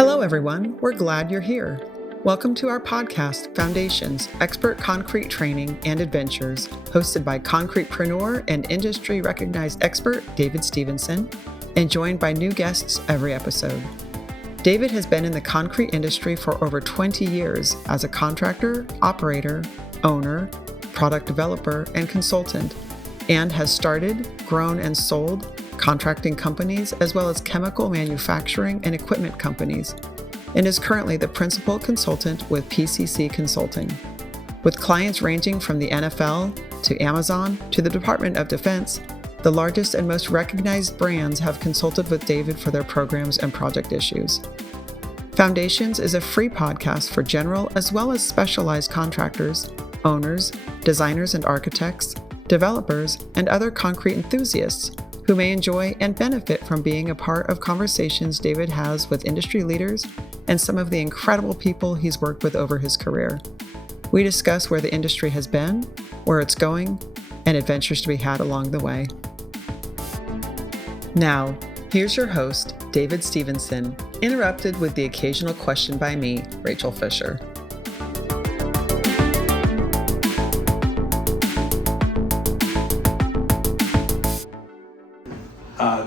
Hello, everyone. We're glad you're here. Welcome to our podcast, Foundations, Expert Concrete Training and Adventures, hosted by concretepreneur and industry-recognized expert David Stevenson, and joined by new guests every episode. David has been in the concrete industry for over 20 years as a contractor, operator, owner, product developer, and consultant, and has started, grown, and sold contracting companies as well as chemical manufacturing and equipment companies, and is currently the principal consultant with PCC Consulting. With clients ranging from the NFL to Amazon to the Department of Defense, the largest and most recognized brands have consulted with David for their programs and project issues. Foundations is a free podcast for general as well as specialized contractors, owners, designers and architects, developers, and other concrete enthusiasts who may enjoy and benefit from being a part of conversations David has with industry leaders and some of the incredible people he's worked with over his career. We discuss where the industry has been, where it's going, and adventures to be had along the way. Now, here's your host, David Stevenson, interrupted with the occasional question by me, Rachel Fisher.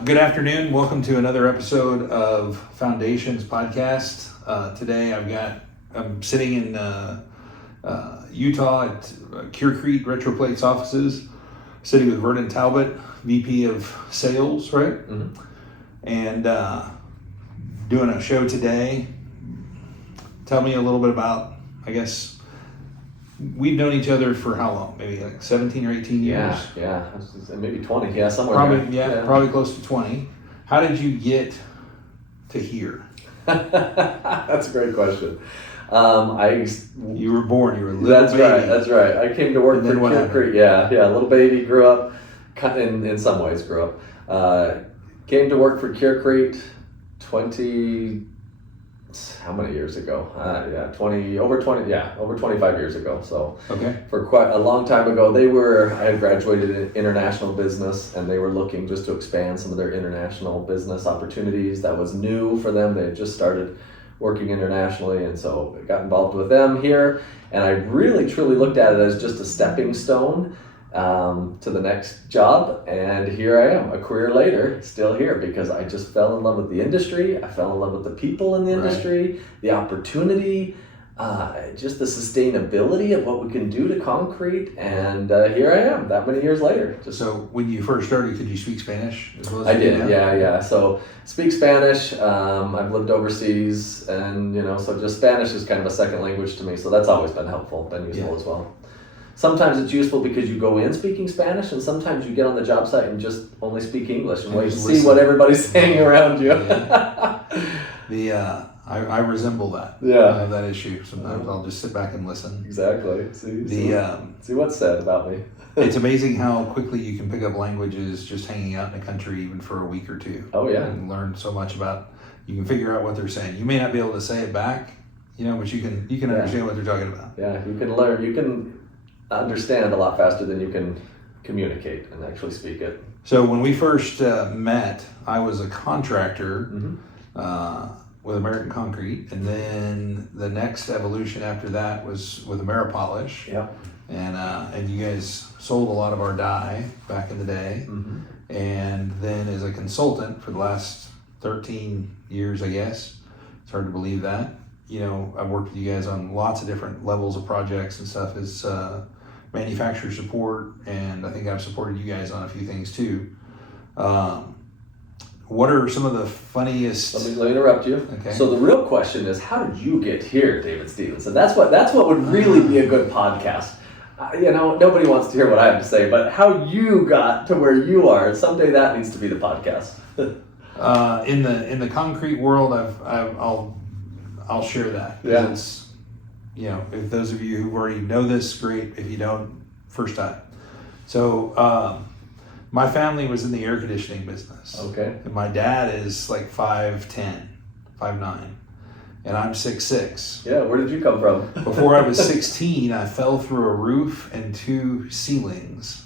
Good afternoon. Welcome to another episode of Foundations Podcast. Today I'm sitting in Utah at Curecrete Retroplates offices, sitting with Vernon Talbot, VP of Sales, right? Mm-hmm. And doing a show today. Tell me a little bit about, I guess, we've known each other for how long? Maybe like 17 or 18 years? Yeah, maybe 20, somewhere probably, there. Probably close to 20. How did you get to here? That's a great question. You were born, you were a little baby. That's right. I came to work for Curecrete. Yeah, little baby, grew up, in some ways grew up. Came to work for Curecrete how many years ago? Over 25 years ago. So okay. For quite a long time ago, I had graduated in international business, and they were looking just to expand some of their international business opportunities. That was new for them. They had just started working internationally, and so I got involved with them here. And I really, truly looked at it as just a stepping stone to the next job, and here I am a career later, still here, because I just fell in love with the industry. I fell in love with the people in the industry, the opportunity, just the sustainability of what we can do to concrete, and here I am that many years later. So when you first started, could you speak Spanish as well as I did, yeah. So speak Spanish. I've lived overseas, and so just Spanish is kind of a second language to me, so that's always been helpful, been useful as well. Sometimes it's useful because you go in speaking Spanish, and sometimes you get on the job site and just only speak English and wait to see what everybody's saying around you. Yeah. I resemble that. Yeah. I have that issue. Sometimes I'll just sit back and listen. Exactly. See what's said about me. It's amazing how quickly you can pick up languages just hanging out in a country even for a week or two. Oh yeah. And learn so much you can figure out what they're saying. You may not be able to say it back, but you can understand what they're talking about. Yeah, you can learn. You can understand a lot faster than you can communicate and actually speak it. So when we first met, I was a contractor with American Concrete, and then the next evolution after that was with Ameripolish. Yeah. And you guys sold a lot of our dye back in the day, and then as a consultant for the last 13 years, I guess. It's hard to believe that. I've worked with you guys on lots of different levels of projects and stuff as manufacturer support, and I think I've supported you guys on a few things too. What are some of the funniest... Let me interrupt you. Okay. So the real question is, how did you get here, David Stevenson? That's what would really be a good podcast. Nobody wants to hear what I have to say, but how you got to where you are, someday that needs to be the podcast. In the concrete world, I'll share that. Yeah. It's, if those of you who already know this, great. If you don't, first time. So my family was in the air conditioning business. Okay. And my dad is like 5'10", 5'9", and I'm 6'6". Yeah, where did you come from? Before I was 16, I fell through a roof and 2 ceilings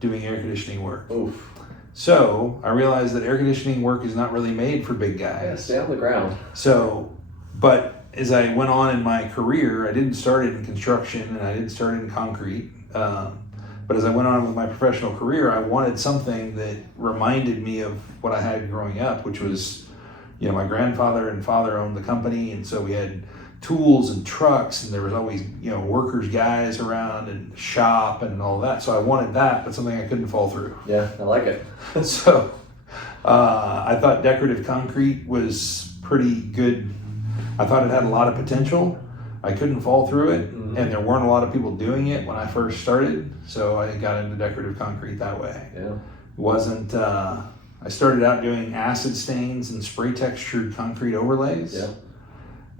doing air conditioning work. Oof. So I realized that air conditioning work is not really made for big guys. Yeah, stay on the ground. So, but as I went on in my career, I didn't start it in construction and I didn't start it in concrete. But as I went on with my professional career, I wanted something that reminded me of what I had growing up, which was, my grandfather and father owned the company. And so we had tools and trucks, and there was always, workers, guys around and shop and all that. So I wanted that, but something I couldn't fall through. Yeah, I like it. So I thought decorative concrete was pretty good. I thought it had a lot of potential. I couldn't fall through it, and there weren't a lot of people doing it when I first started. So I got into decorative concrete that way. Yeah. Wasn't, I started out doing acid stains and spray textured concrete overlays. Yeah.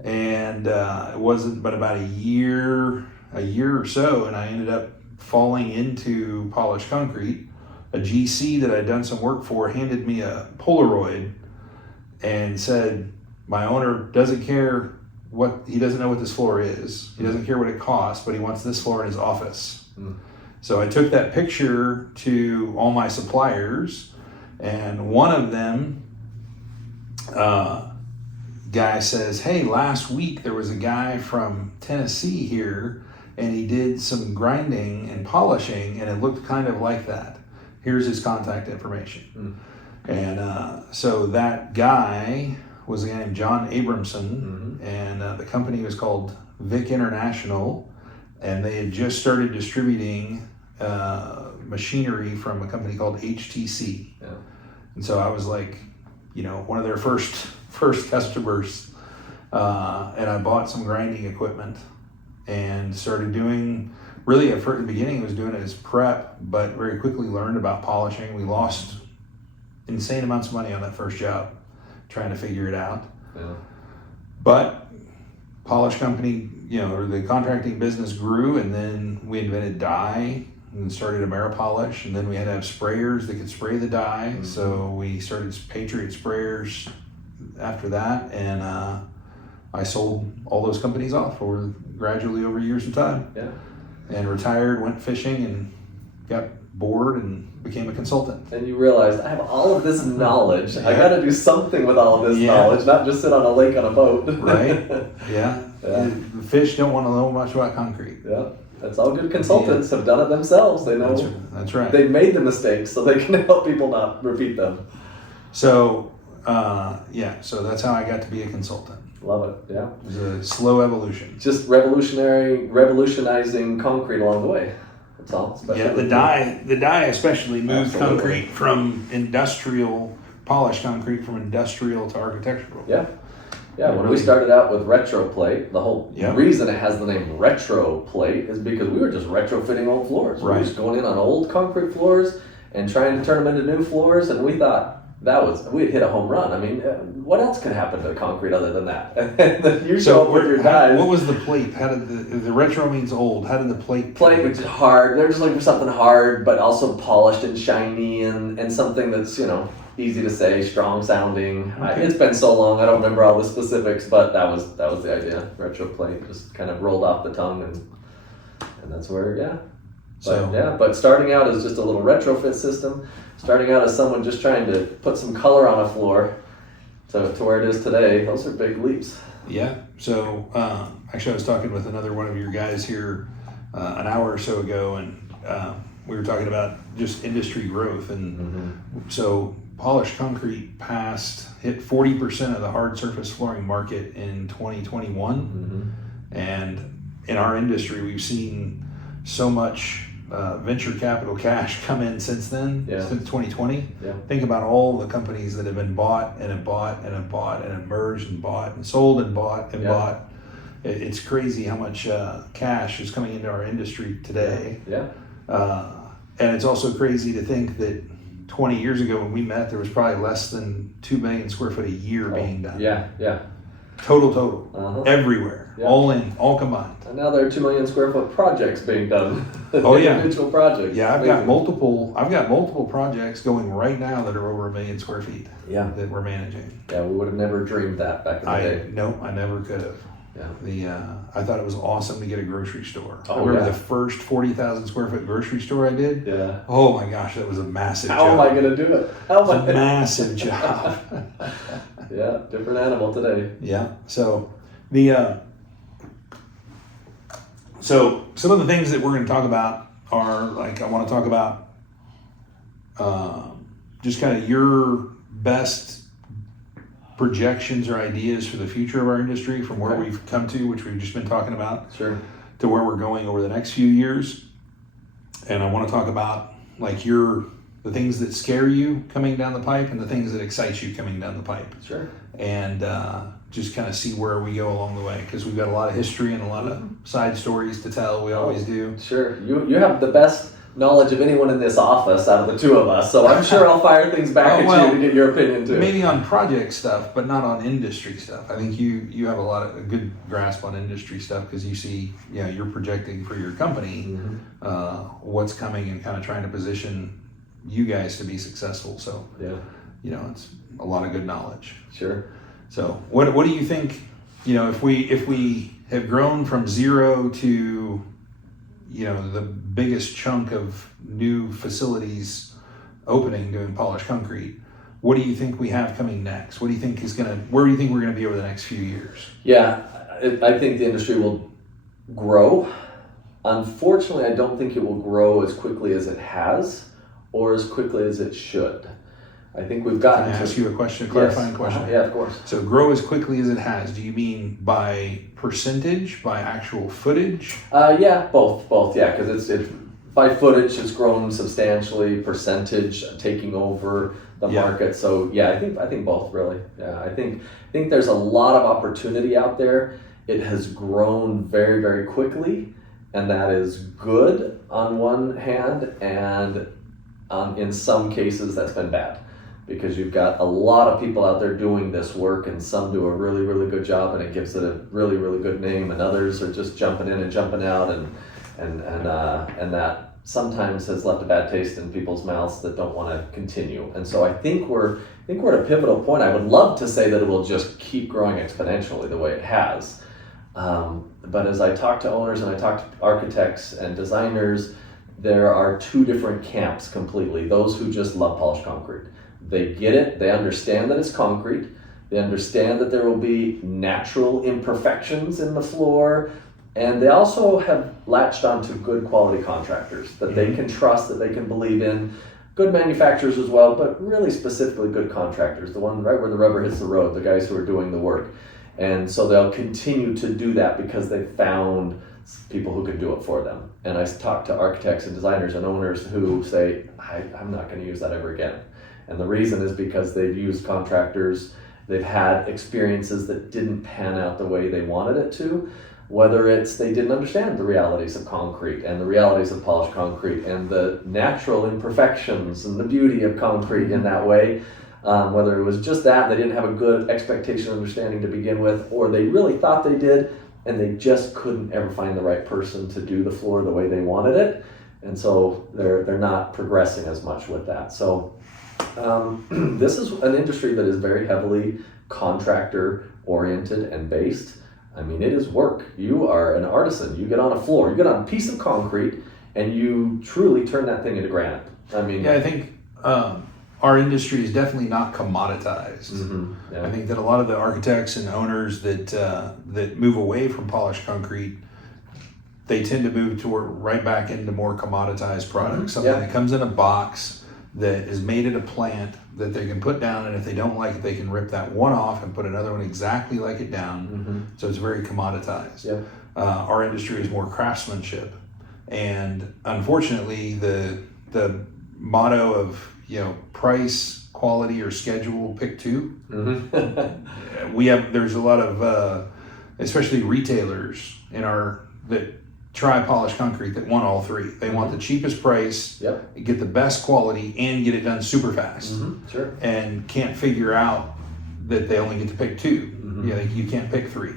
And it wasn't but about a year or so, and I ended up falling into polished concrete. A GC that I'd done some work for handed me a Polaroid and said, my owner doesn't care he doesn't know what this floor is. He doesn't care what it costs, but he wants this floor in his office. So I took that picture to all my suppliers, and one of them, guy says, hey, last week there was a guy from Tennessee here and he did some grinding and polishing and it looked kind of like that. Here's his contact information. And so that guy was a guy named John Abramson, and the company was called Vic International, and they had just started distributing machinery from a company called HTC. Yeah. And so I was like, one of their first customers, and I bought some grinding equipment and started doing, really at the beginning I was doing it as prep, but very quickly learned about polishing. We lost insane amounts of money on that first job trying to figure it out. Yeah. But polish company, or the contracting business grew, and then we invented dye and started Ameripolish, and then we had to have sprayers that could spray the dye. So we started Patriot sprayers after that, and I sold all those companies off gradually over years of time. Yeah. And retired, went fishing, and got bored and became a consultant. And you realized, I have all of this knowledge. I got to do something with all of this knowledge, not just sit on a lake on a boat. Right? Yeah. The fish don't want to know much about concrete. Yeah. That's all good consultants have done it themselves. They know. That's right. They've made the mistakes, so they can help people not repeat them. So, so that's how I got to be a consultant. Love it. Yeah. It was a slow evolution. Just revolutionizing concrete along the way. That's all. Yeah, the dye especially moved concrete from polished concrete from industrial to architectural. Yeah. Yeah, when we started out with retro plate, the whole reason it has the name retro plate is because we were just retrofitting old floors. We were just going in on old concrete floors and trying to turn them into new floors, and we thought we'd hit a home run. I mean, what else could happen to concrete other than that? And then you show up with your dyes. What was the plate? How did the retro means old? How did the plate? Plate was hard. They're just looking for something hard, but also polished and shiny, and something that's easy to say, strong sounding. Okay. It's been so long, I don't remember all the specifics, but that was the idea. Retro plate just kind of rolled off the tongue, and that's where But starting out as just a little retrofit system, starting out as someone just trying to put some color on a floor, to where it is today, those are big leaps. Yeah. So actually, I was talking with another one of your guys here an hour or so ago, and we were talking about just industry growth, and so polished concrete hit 40% of the hard surface flooring market in 2021, and in our industry, we've seen so much venture capital cash come in since then, since 2020. Yeah. Think about all the companies that have been bought and have bought and have bought and have merged and bought and sold and bought and bought. It's crazy how much cash is coming into our industry today. Yeah. And it's also crazy to think that 20 years ago when we met, there was probably less than 2 million square foot a year being done. Yeah. Total. Everywhere. Yeah. All combined. And now there are 2 million square foot projects being done. Oh yeah. Individual projects. Yeah, I've got multiple projects going right now that are over 1 million square feet. Yeah. That we're managing. Yeah, we would have never dreamed that back in the day. No, I never could have. Yeah. I thought it was awesome to get a grocery store. Oh, I remember yeah. the first 40,000 square foot grocery store I did. Yeah. Oh my gosh, that was a massive How job. am I going to do it? How am It's a massive job. Yeah, different animal today. Yeah. So so some of the things that we're going to talk about are like, I want to talk about just kind of your best projections or ideas for the future of our industry from where Okay. we've come to, which we've just been talking about, Sure. to where we're going over the next few years. And I want to talk about like the things that scare you coming down the pipe and the things that excite you coming down the pipe. Sure. And just kind of see where we go along the way, because we've got a lot of history and a lot of side stories to tell. We always do. Sure. You have the best knowledge of anyone in this office out of the two of us, so I'm sure I'll fire things back at you to get your opinion too. Maybe on project stuff, but not on industry stuff. I think you have a good grasp on industry stuff, because you see, you're projecting for your company what's coming and kind of trying to position you guys to be successful. So it's a lot of good knowledge. Sure. So what do you think? If we have grown from zero to the biggest chunk of new facilities opening doing polished concrete, what do you think we have coming next? Where do you think we're going to be over the next few years? Yeah, I think the industry will grow. Unfortunately, I don't think it will grow as quickly as it has or as quickly as it should. I think we've gotten Can I ask you a clarifying question? Yeah, of course. So grow as quickly as it has, do you mean by percentage, by actual footage? Yeah, both. Yeah, because it's by footage, it's grown substantially. Percentage taking over the market. So yeah, I think both really. Yeah, I think there's a lot of opportunity out there. It has grown very, very quickly, and that is good on one hand, and in some cases that's been bad, because you've got a lot of people out there doing this work, and some do a really, really good job, and it gives it a really, really good name, and others are just jumping in and jumping out, and that sometimes has left a bad taste in people's mouths that don't want to continue. And so I think we're at a pivotal point. I would love to say that it will just keep growing exponentially the way it has. But as I talk to owners and I talk to architects and designers, there are two different camps completely. Those who just love polished concrete. They get it, they understand that it's concrete, they understand that there will be natural imperfections in the floor, and they also have latched onto good quality contractors that they can trust, that they can believe in. Good manufacturers as well, but really specifically good contractors, the one right where the rubber hits the road, the guys who are doing the work. And so they'll continue to do that because they've found people who can do it for them. And I talk to architects and designers and owners who say, I'm not going to use that ever again. And the reason is because they've used contractors, they've had experiences that didn't pan out the way they wanted it to, whether it's they didn't understand the realities of concrete and the realities of polished concrete and the natural imperfections and the beauty of concrete in that way. Whether it was just that, they didn't have a good expectation understanding to begin with, or they really thought they did, and they just couldn't ever find the right person to do the floor the way they wanted it. And so they're not progressing as much with that. So this is an industry that is very heavily contractor oriented and based. I mean, it is work. You are an artisan. You get on a floor, you get on a piece of concrete, and you truly turn that thing into granite. I mean, I think our industry is definitely not commoditized. I think that a lot of the architects and owners that move away from polished concrete, they tend to move right back into more commoditized products. Something that comes in a box, that is made at a plant, that they can put down, and if they don't like it, they can rip that one off and put another one exactly like it down. So it's very commoditized. Our industry is more craftsmanship, and unfortunately the motto of price, quality, or schedule, pick two. There's a lot of especially retailers that try polished concrete that want all three. They want the cheapest price, get the best quality, and get it done super fast. And can't figure out that they only get to pick two. You can't pick three.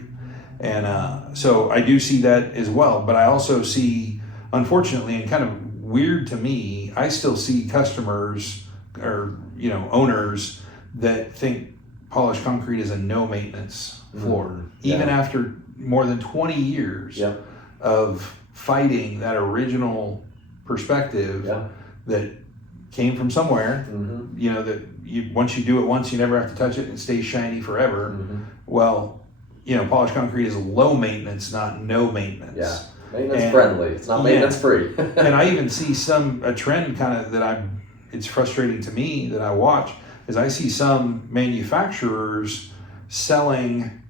And so I do see that as well. But I also see, unfortunately, and kind of weird to me, I still see customers or owners that think polished concrete is a no maintenance floor, even after more than 20 years of fighting that original perspective that came from somewhere, you know, that once you do it once, you never have to touch it and it stays shiny forever. Well, you know, polished concrete is low maintenance, not no maintenance. Yeah, maintenance friendly. It's not maintenance free. And I even see a trend kind of it's frustrating to me that I watch, is I see some manufacturers selling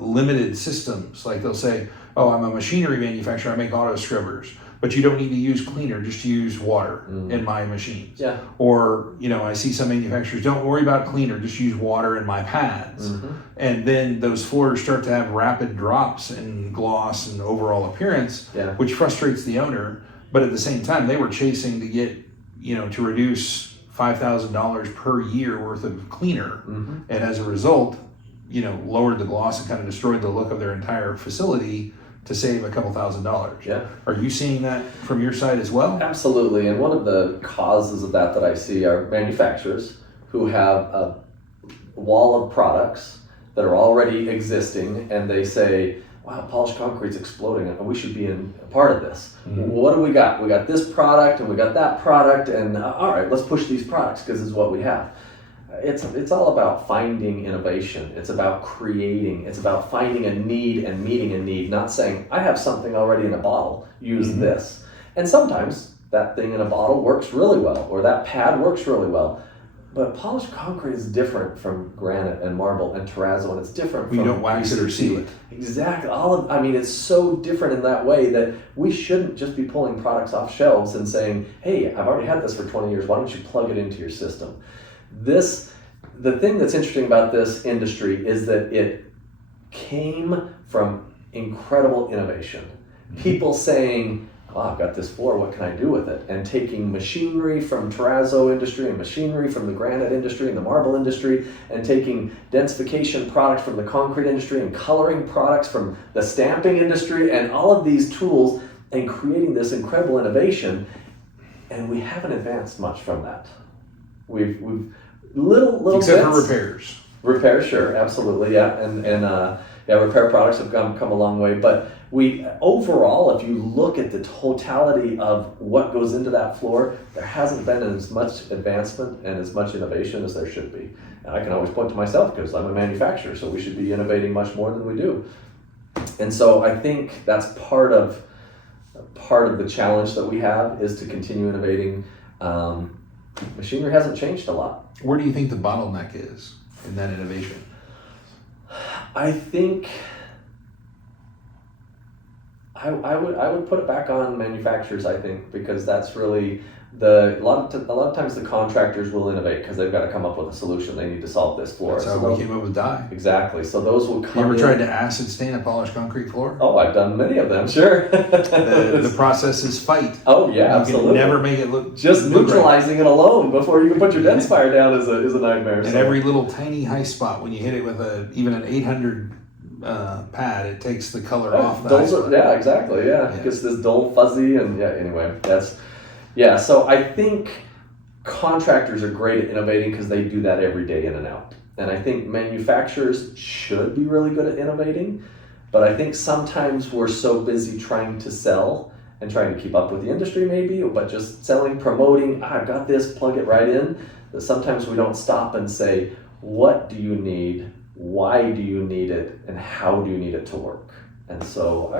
limited systems. Like they'll say, oh, I'm a machinery manufacturer, I make auto scrubbers, but you don't need to use cleaner, just use water in my machines. Yeah. Or, you know, I see some manufacturers, don't worry about cleaner, just use water in my pads. And then those floors start to have rapid drops in gloss and overall appearance, which frustrates the owner. But at the same time, they were chasing to get, you know, to reduce $5,000 per year worth of cleaner. And as a result, you know, lowered the gloss and kind of destroyed the look of their entire facility to save a couple $1,000s. Yeah. Are you seeing that from your side as well? Absolutely. And one of the causes of that I see are manufacturers who have a wall of products that are already existing, and they say, wow, polished concrete's exploding, and we should be a part of this. What do we got? We got this product, and we got that product, and all right, let's push these products because this is what we have. It's all about finding innovation. It's about creating. It's about finding a need and meeting a need, not saying, I have something already in a bottle, use this. And sometimes that thing in a bottle works really well, or that pad works really well. But polished concrete is different from granite and marble and terrazzo, and it's different from... You don't wax it or seal it. Exactly. It's so different in that way that we shouldn't just be pulling products off shelves and saying, hey, I've already had this for 20 years, why don't you plug it into your system? The thing that's interesting about this industry is that it came from incredible innovation. People saying, wow, I've got this floor, what can I do with it? And taking machinery from terrazzo industry and machinery from the granite industry and the marble industry, and taking densification products from the concrete industry and coloring products from the stamping industry, and all of these tools, and creating this incredible innovation. And we haven't advanced much from that. We've little except bits. for repairs. Repairs, sure, absolutely, yeah, and repair products have come a long way. But we overall, if you look at the totality of what goes into that floor, there hasn't been as much advancement and as much innovation as there should be. And I can always point to myself because I'm a manufacturer, so we should be innovating much more than we do. And so I think that's part of the challenge that we have, is to continue innovating. Machinery hasn't changed a lot. Where do you think the bottleneck is in that innovation? I think I would put it back on manufacturers, I think, because that's really a lot of times the contractors will innovate because they've got to come up with a solution. They need to solve this floor. That's how we came up with dye. Exactly. So those will come. You ever tried to acid stain a polished concrete floor? Oh, I've done many of them, sure. The process is fight. Oh yeah, you absolutely. You can never make it look neutralizing it alone before you can put your densifier down is a nightmare. And every little tiny high spot, when you hit it with even an 800 pad, it takes the color off. Yeah, exactly. Yeah, it gets this dull, fuzzy, and anyway, so I think contractors are great at innovating because they do that every day in and out. And I think manufacturers should be really good at innovating, but I think sometimes we're so busy trying to sell and trying to keep up with the industry maybe, but just selling, promoting, I've got this, plug it right in, that sometimes we don't stop and say, what do you need, why do you need it, and how do you need it to work? And so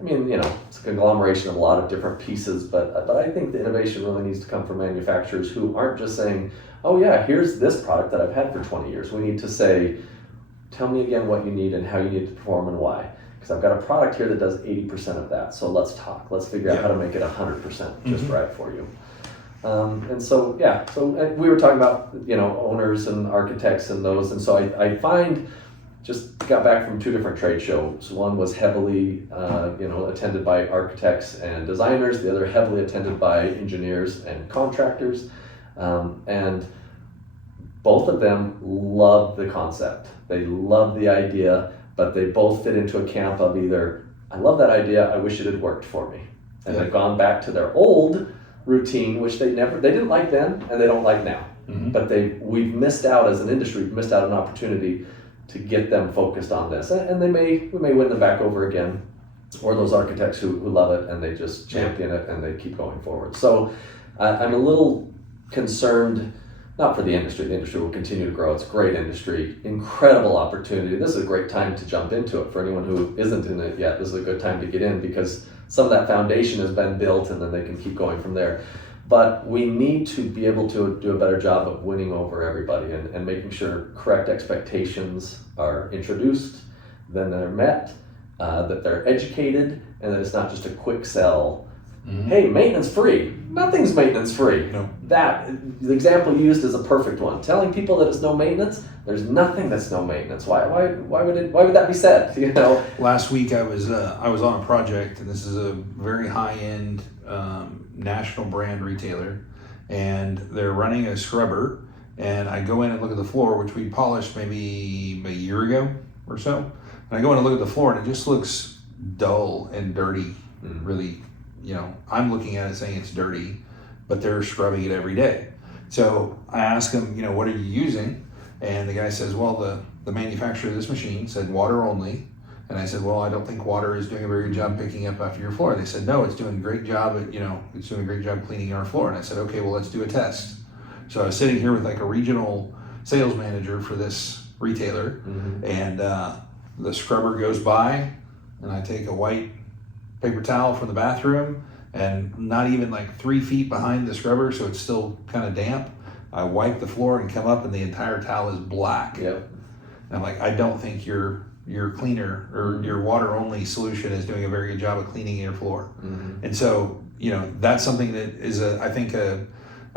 I mean, it's a conglomeration of a lot of different pieces, but I think the innovation really needs to come from manufacturers who aren't just saying, oh yeah, here's this product that I've had for 20 years. We need to say, tell me again what you need and how you need to perform and why. Because I've got a product here that does 80% of that. So let's talk. Let's figure out how to make it 100% just right for you. So we were talking about, owners and architects and those. And so I find, just got back from 2 different trade shows. One was heavily, attended by architects and designers. The other heavily attended by engineers and contractors. And both of them love the concept. They love the idea, but they both fit into a camp of either, I love that idea, I wish it had worked for me. And they've gone back to their old routine, which they didn't like then and they don't like now. But we've missed out as an industry, we've missed out an opportunity to get them focused on this. And we may win them back over again, or those architects who love it and they just champion it and they keep going forward. So I'm a little concerned, not for the industry. The industry will continue to grow. It's a great industry, incredible opportunity. This is a great time to jump into it. For anyone who isn't in it yet, this is a good time to get in, because some of that foundation has been built and then they can keep going from there. But we need to be able to do a better job of winning over everybody and making sure correct expectations are introduced, then they're met, that they're educated, and that it's not just a quick sell. Hey, maintenance free. Nothing's maintenance free. No. The example used is a perfect one. Telling people that it's no maintenance, there's nothing that's no maintenance. Why would that be said? You know. Last week I was on a project, and this is a very high end national brand retailer, and they're running a scrubber. And I go in and look at the floor, which we polished maybe a year ago or so. And I go in and look at the floor, and it just looks dull and dirty. Really, I'm looking at it saying it's dirty, but they're scrubbing it every day. So I ask them, what are you using? And the guy says, well, the manufacturer of this machine said water only. And I said, well, I don't think water is doing a very good job picking up after your floor. They said, no, it's doing a great job at, it's doing a great job cleaning our floor. And I said, okay, well, let's do a test. So I was sitting here with like a regional sales manager for this retailer, and the scrubber goes by, and I take a white paper towel from the bathroom, and not even like 3 feet behind the scrubber, so it's still kind of damp. I wipe the floor and come up, and the entire towel is black. Yep. And I'm like, I don't think your cleaner or your water only solution is doing a very good job of cleaning your floor. And so, that's something that is I think a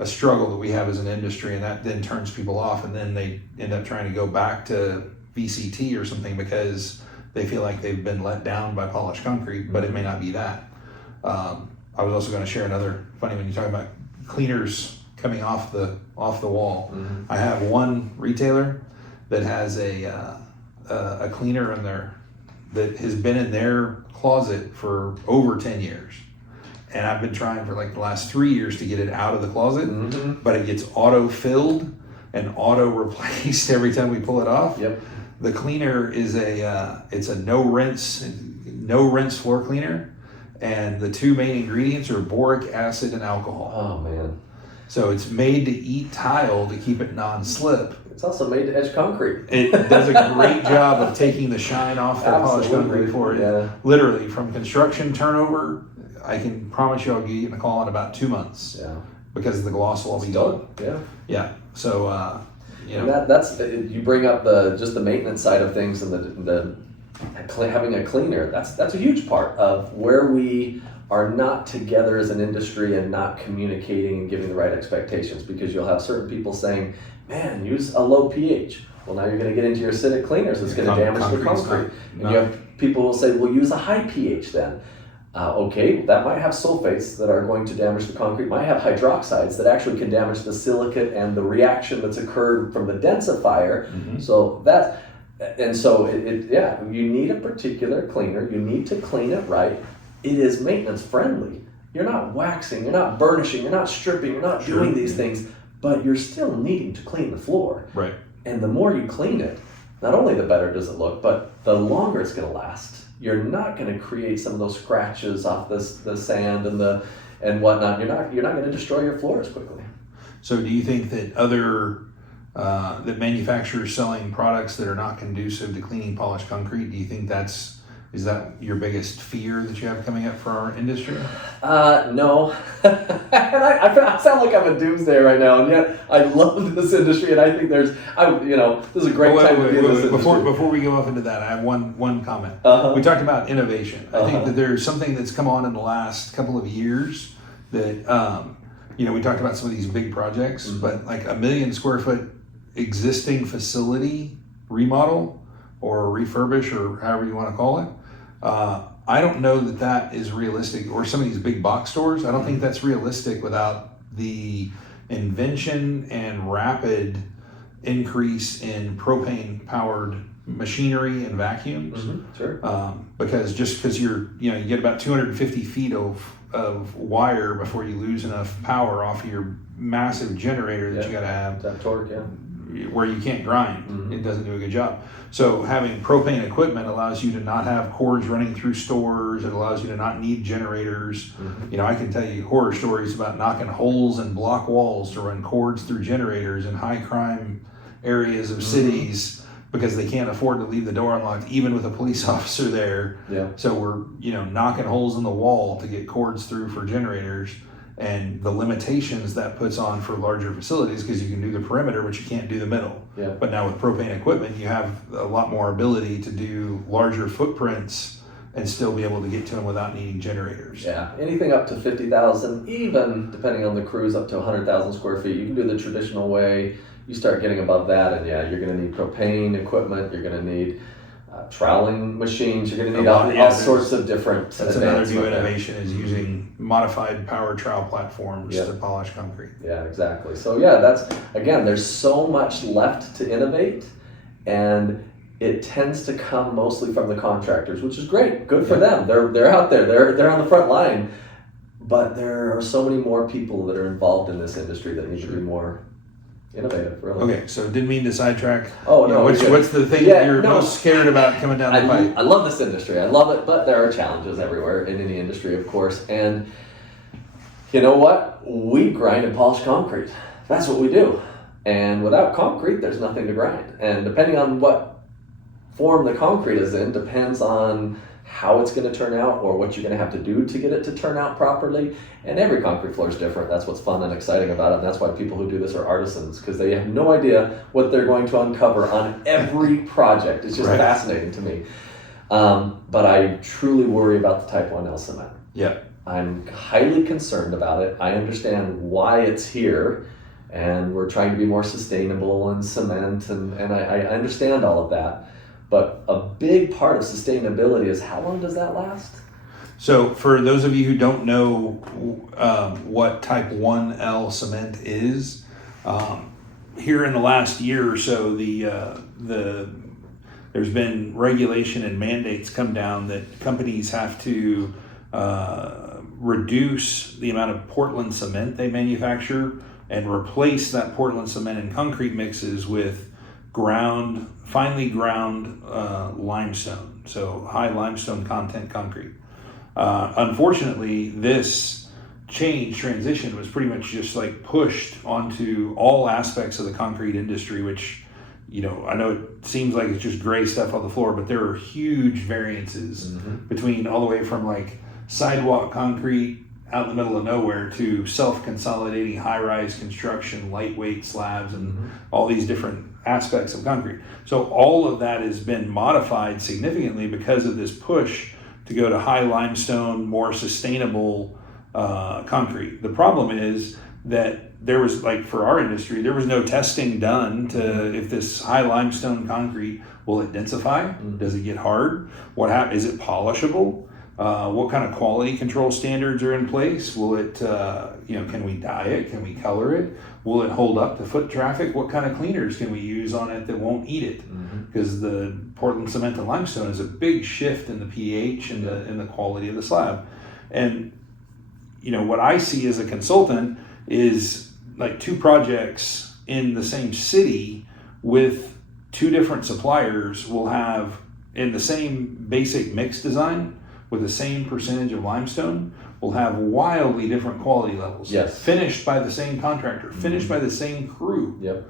struggle that we have as an industry, and that then turns people off, and then they end up trying to go back to VCT or something because they feel like they've been let down by polished concrete, but it may not be that. I was also going to share another funny, when you talk about cleaners coming off the wall. I have one retailer that has a cleaner in there that has been in their closet for over 10 years. And I've been trying for like the last 3 years to get it out of the closet, but it gets auto filled and auto replaced every time we pull it off. Yep. The cleaner is it's a no rinse floor cleaner, and the two main ingredients are boric acid and alcohol. Oh man. So it's made to eat tile to keep it non-slip. It's also made to etch concrete. It does a great job of taking the shine off the polished concrete for it. Yeah. Literally, from construction turnover, I can promise you I'll get a call in about 2 months. Yeah. Because the gloss will all be done. Yeah. Yeah. So, that's you bring up the maintenance side of things, and the having a cleaner. That's a huge part of where we are not together as an industry and not communicating and giving the right expectations, because you'll have certain people saying, man, use a low pH. Well, now you're going to get into your acidic cleaners. It's going to damage the concrete. And you have people who will say, well, use a high pH then. Okay, that might have sulfates that are going to damage the concrete, might have hydroxides that actually can damage the silicate and the reaction that's occurred from the densifier. So you need a particular cleaner. You need to clean it right. It is maintenance friendly. You're not waxing, you're not burnishing, you're not stripping, you're not doing these things, but you're still needing to clean the floor. Right. And the more you clean it, not only the better does it look, but the longer it's going to last. You're not going to create some of those scratches off the sand and whatnot. You're not going to destroy your floor as quickly. So do you think that that manufacturers selling products that are not conducive to cleaning polished concrete, do you think is that your biggest fear that you have coming up for our industry? No. And I sound like I'm a doomsday right now, and yet I love this industry, and I think this is a great time to be in this industry. Before we go off into that, I have one comment. We talked about innovation. I think that there's something that's come on in the last couple of years that, we talked about some of these big projects, but like a 1 million square foot existing facility remodel or refurbish or however you want to call it, I don't know that is realistic, or some of these big box stores. I don't think that's realistic without the invention and rapid increase in propane powered machinery and vacuums. Because you get about 250 feet of wire before you lose enough power off of your massive generator that you got to have. That torque, yeah. where you can't grind. It doesn't do a good job. So having propane equipment allows you to not have cords running through stores. It allows you to not need generators. I can tell you horror stories about knocking holes in block walls to run cords through generators in high crime areas of cities because they can't afford to leave the door unlocked, even with a police officer there. So we're, knocking holes in the wall to get cords through for generators, and the limitations that puts on for larger facilities, because you can do the perimeter, but you can't do the middle. But now with propane equipment, you have a lot more ability to do larger footprints and still be able to get to them without needing generators. Anything up to 50,000, even depending on the crews, up to 100,000 square feet, you can do the traditional way. You start getting above that, and you're going to need propane equipment. You're going to need troweling machines. You're going to need all sorts of different. That's another new innovation, is using modified power trowel platforms to polish concrete. Exactly. So that's, again, there's so much left to innovate, and it tends to come mostly from the contractors, which is great. Good for them. They're out there. They're on the front line. But there are so many more people that are involved in this industry that need to be more innovative, really. Okay, so didn't mean to sidetrack. Oh, no. What's the thing that you're most scared about coming down the pipe? I love this industry. I love it, but there are challenges everywhere in any industry, of course. And you know what? We grind and polish concrete. That's what we do. And without concrete, there's nothing to grind. And depending on what form the concrete is in, depends on how it's going to turn out or what you're going to have to do to get it to turn out properly. And every concrete floor is different. That's what's fun and exciting about it. And that's why people who do this are artisans, because they have no idea what they're going to uncover on every project. It's just fascinating to me. But I truly worry about the Type 1L cement. I'm highly concerned about it. I understand why it's here, and we're trying to be more sustainable in cement, and I understand all of that. But a big part of sustainability is, how long does that last? So for those of you who don't know what Type 1L cement is, here in the last year or so, there's been regulation and mandates come down that companies have to reduce the amount of Portland cement they manufacture and replace that Portland cement and concrete mixes with finely ground limestone, so high limestone content concrete. Unfortunately, this transition was pretty much just like pushed onto all aspects of the concrete industry, which, I know it seems like it's just gray stuff on the floor, but there are huge variances between all the way from like sidewalk concrete out in the middle of nowhere to self-consolidating high-rise construction, lightweight slabs, and all these different aspects of concrete. So all of that has been modified significantly because of this push to go to high limestone, more sustainable concrete. The problem is that there was, like for our industry, there was no testing done to if this high limestone concrete, will it densify? Does it get hard? Is it polishable? What kind of quality control standards are in place? Will it, can we dye it? Can we color it? Will it hold up to foot traffic? What kind of cleaners can we use on it that won't eat it? Because the Portland cement and limestone is a big shift in the pH and in the quality of the slab. And, what I see as a consultant is like two projects in the same city with two different suppliers will have in the same basic mix design with the same percentage of limestone will have wildly different quality levels. Finished by the same contractor, finished by the same crew.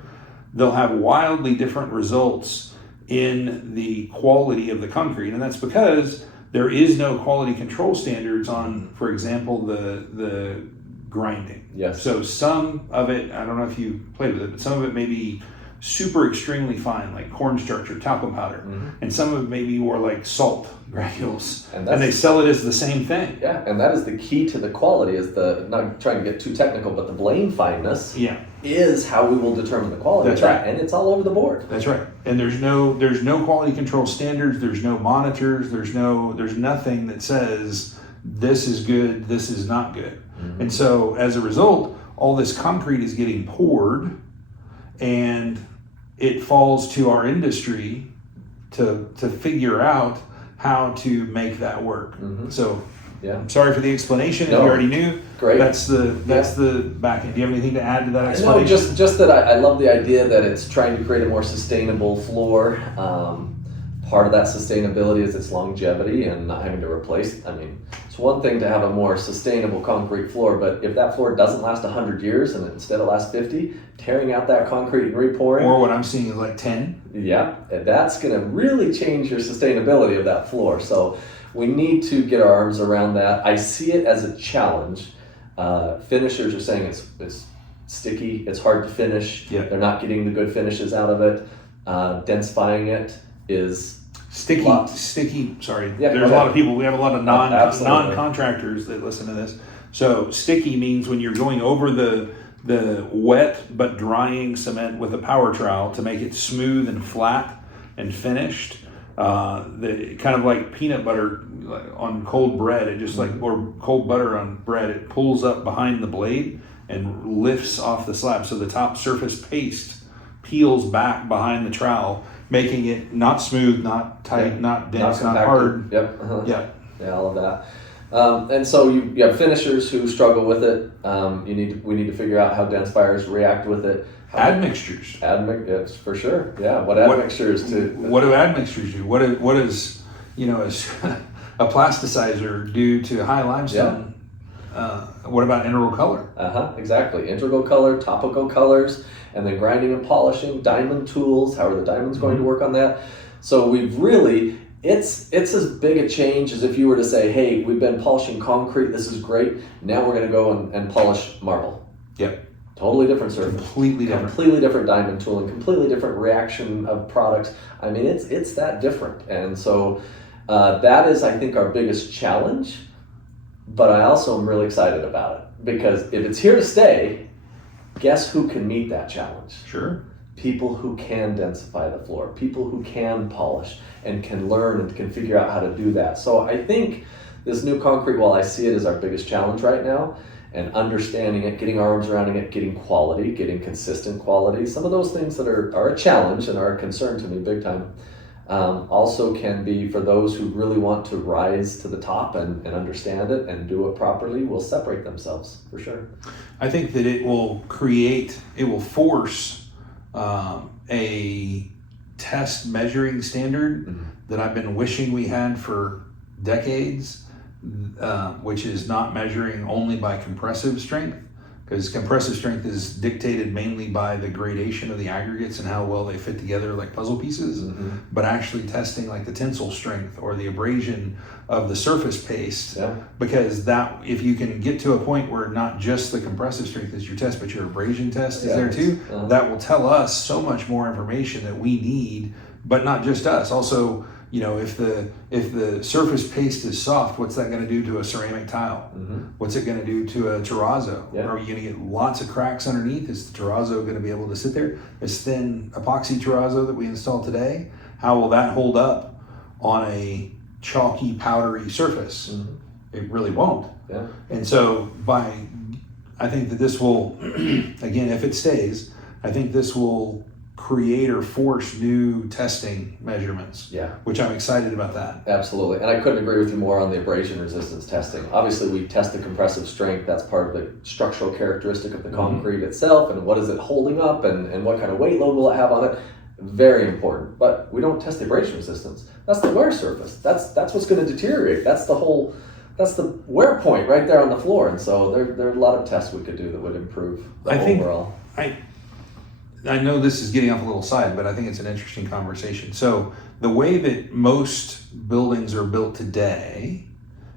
They'll have wildly different results in the quality of the concrete. And that's because there is no quality control standards on, for example, the grinding. So some of it, I don't know if you played with it, but some of it may be super extremely fine, like cornstarch or talcum powder. And some of it may be more like salt granules. And they sell it as the same thing. And that is the key to the quality, is not trying to get too technical, but the blame fineness is how we will determine the quality. That's right. And it's all over the board. That's right. And there's no quality control standards, there's no monitors, there's nothing that says this is good, this is not good. And so as a result, all this concrete is getting poured, and it falls to our industry to figure out how to make that work. So Yeah. I'm sorry for the explanation. If No. you already knew, Great. that's the back end. Do you have anything to add to that explanation? No, just that I love the idea that it's trying to create a more sustainable floor. Part of that sustainability is its longevity and not having to replace. I mean, it's one thing to have a more sustainable concrete floor, but if that floor doesn't last 100 years and instead it lasts 50, tearing out that concrete and repouring. Or what I'm seeing is like 10. Yeah, that's going to really change your sustainability of that floor. So we need to get our arms around that. I see it as a challenge. Finishers are saying it's sticky, it's hard to finish. Yeah. They're not getting the good finishes out of it. Densifying it is Sticky. Sorry, Yeah, there's a lot of people. We have a lot of Absolutely. non-contractors that listen to this. So sticky means when you're going over the wet but drying cement with a power trowel to make it smooth and flat and finished. Kind of like peanut butter on cold bread. It just or cold butter on bread. It pulls up behind the blade and lifts off the slab, so the top surface paste peels back behind the trowel, making it not smooth, not tight, not dense, not hard. Yep. Yeah. Yeah, all of that. And so you have finishers who struggle with it. We need to figure out how densifiers react with it. Admixtures. Yes, for sure. Yeah. What admixtures to? What do admixtures do? What is a plasticizer do to high limestone? What about integral color? Exactly. Integral color, topical colors, and then grinding and polishing, diamond tools. How are the diamonds going to work on that? So we've really, it's as big a change as if you were to say, hey, we've been polishing concrete, this is great, now we're going to go and polish marble. Yep. Totally different surface. Completely different diamond tooling, completely different reaction of products. I mean, it's that different. And so that is, I think, our biggest challenge. But I also am really excited about it because if it's here to stay, guess who can meet that challenge? Sure. People who can densify the floor, people who can polish and can learn and can figure out how to do that. So I think this new concrete wall, I see it as our biggest challenge right now, and understanding it, getting our arms around it, getting quality, getting consistent quality. Some of those things that are a challenge and are a concern to me big time. Also can be for those who really want to rise to the top and understand it and do it properly, will separate themselves for sure. I think that it will force a test measuring standard that I've been wishing we had for decades, which is not measuring only by compressive strength, because compressive strength is dictated mainly by the gradation of the aggregates and how well they fit together like puzzle pieces, but actually testing like the tensile strength or the abrasion of the surface paste, because that, if you can get to a point where not just the compressive strength is your test, but your abrasion test is there too, that will tell us so much more information that we need, but not just us. Also, if the surface paste is soft, what's that going to do to a ceramic tile? What's it going to do to a terrazzo? Are you going to get lots of cracks underneath? Is the terrazzo going to be able to sit there? This thin epoxy terrazzo that we installed today, how will that hold up on a chalky, powdery surface? It really won't. And so I think that this will, again, if it stays, I think this will create or force new testing measurements, which I'm excited about that. Absolutely, and I couldn't agree with you more on the abrasion resistance testing. Obviously, we test the compressive strength. That's part of the structural characteristic of the concrete itself, and what is it holding up, and what kind of weight load will it have on it. Very important, but we don't test the abrasion resistance. That's the wear surface. That's what's going to deteriorate. That's the wear point right there on the floor. And so there are a lot of tests we could do that would improve overall. I know this is getting off a little side, but I think it's an interesting conversation. So the way that most buildings are built today,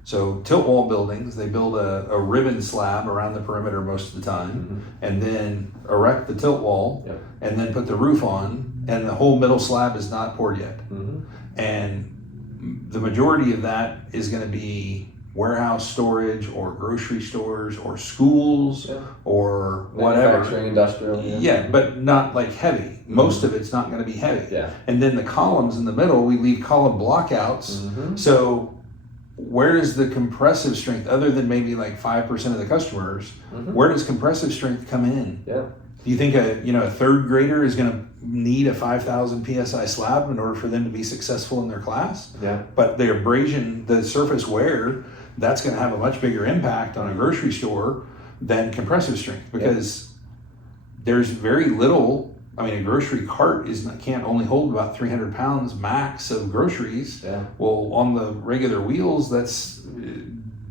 so tilt wall buildings, they build a ribbon slab around the perimeter most of the time, and then erect the tilt wall, and then put the roof on, and the whole middle slab is not poured yet. And the majority of that is going to be warehouse storage or grocery stores or schools or whatever. Manufacturing, industrial. But not like heavy. Most of it's not going to be heavy. And then the columns in the middle, we leave column blockouts. So where does the compressive strength, other than maybe like 5% of the customers, where does compressive strength come in? Do you think a third grader is going to need a 5,000 PSI slab in order for them to be successful in their class? But the abrasion, the surface wear, that's going to have a much bigger impact on a grocery store than compressive strength, because there's very little. I mean, a grocery cart can't only hold about 300 pounds max of groceries. Yeah. Well, on the regular wheels, that's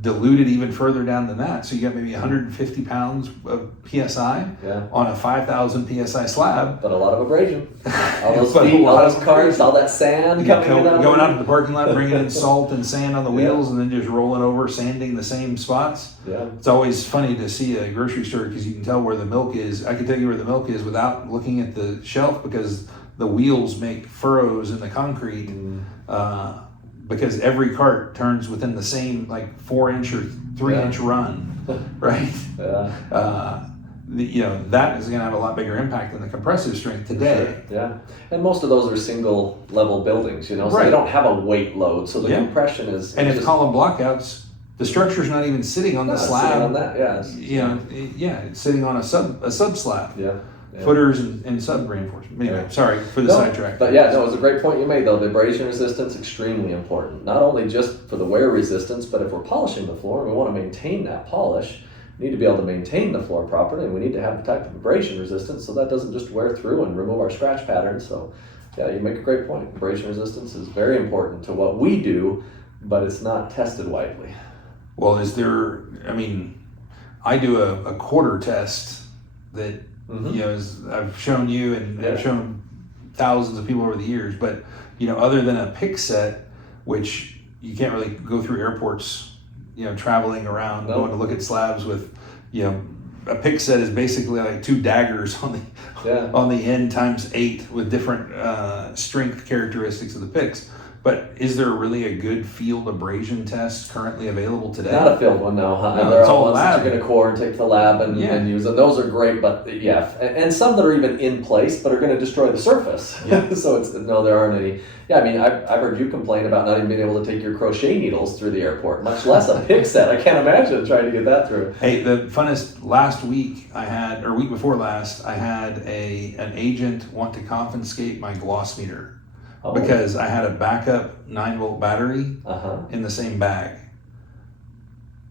diluted even further down than that. So you got maybe 150 pounds of PSI on a 5,000 PSI slab. But a lot of abrasion. All those feet, all those carts, all that sand going out to the parking lot, bringing in salt and sand on the wheels, and then just rolling over, sanding the same spots. Yeah. It's always funny to see a grocery store, because you can tell where the milk is. I can tell you where the milk is without looking at the shelf, because the wheels make furrows in the concrete. Because every cart turns within the same 4-inch or 3-inch run, right? Yeah. That is going to have a lot bigger impact than the compressive strength today. Sure. Yeah, and most of those are single level buildings, so right. They don't have a weight load, so the compression is. And if column blockouts, the structure's not even sitting on the slab. Sitting on that, it's sitting on a sub slab. Yeah. Footers and sub reinforcement. Anyway, sorry for the sidetrack. But it was a great point you made, though. The abrasion resistance extremely important. Not only just for the wear resistance, but if we're polishing the floor and we want to maintain that polish, we need to be able to maintain the floor properly, and we need to have the type of abrasion resistance so that doesn't just wear through and remove our scratch patterns. So, you make a great point. Abrasion resistance is very important to what we do, but it's not tested widely. Well, I do a quarter test that I've shown you and I've shown thousands of people over the years, but other than a pick set, which you can't really go through airports, traveling around going to look at slabs with, a pick set is basically like 2 daggers on the end times 8 with different strength characteristics of the picks. But is there really a good field abrasion test currently available today? Not a field one, no. No, it's all ones that you're going to core and take to the lab and use. And those are great, but and some that are even in place, but are going to destroy the surface. Yeah. So there aren't any. Yeah, I've heard you complain about not even being able to take your crochet needles through the airport, much less a pick set. I can't imagine trying to get that through. Hey, the funnest week before last, I had an agent want to confiscate my gloss meter. Because I had a backup 9-volt battery in the same bag.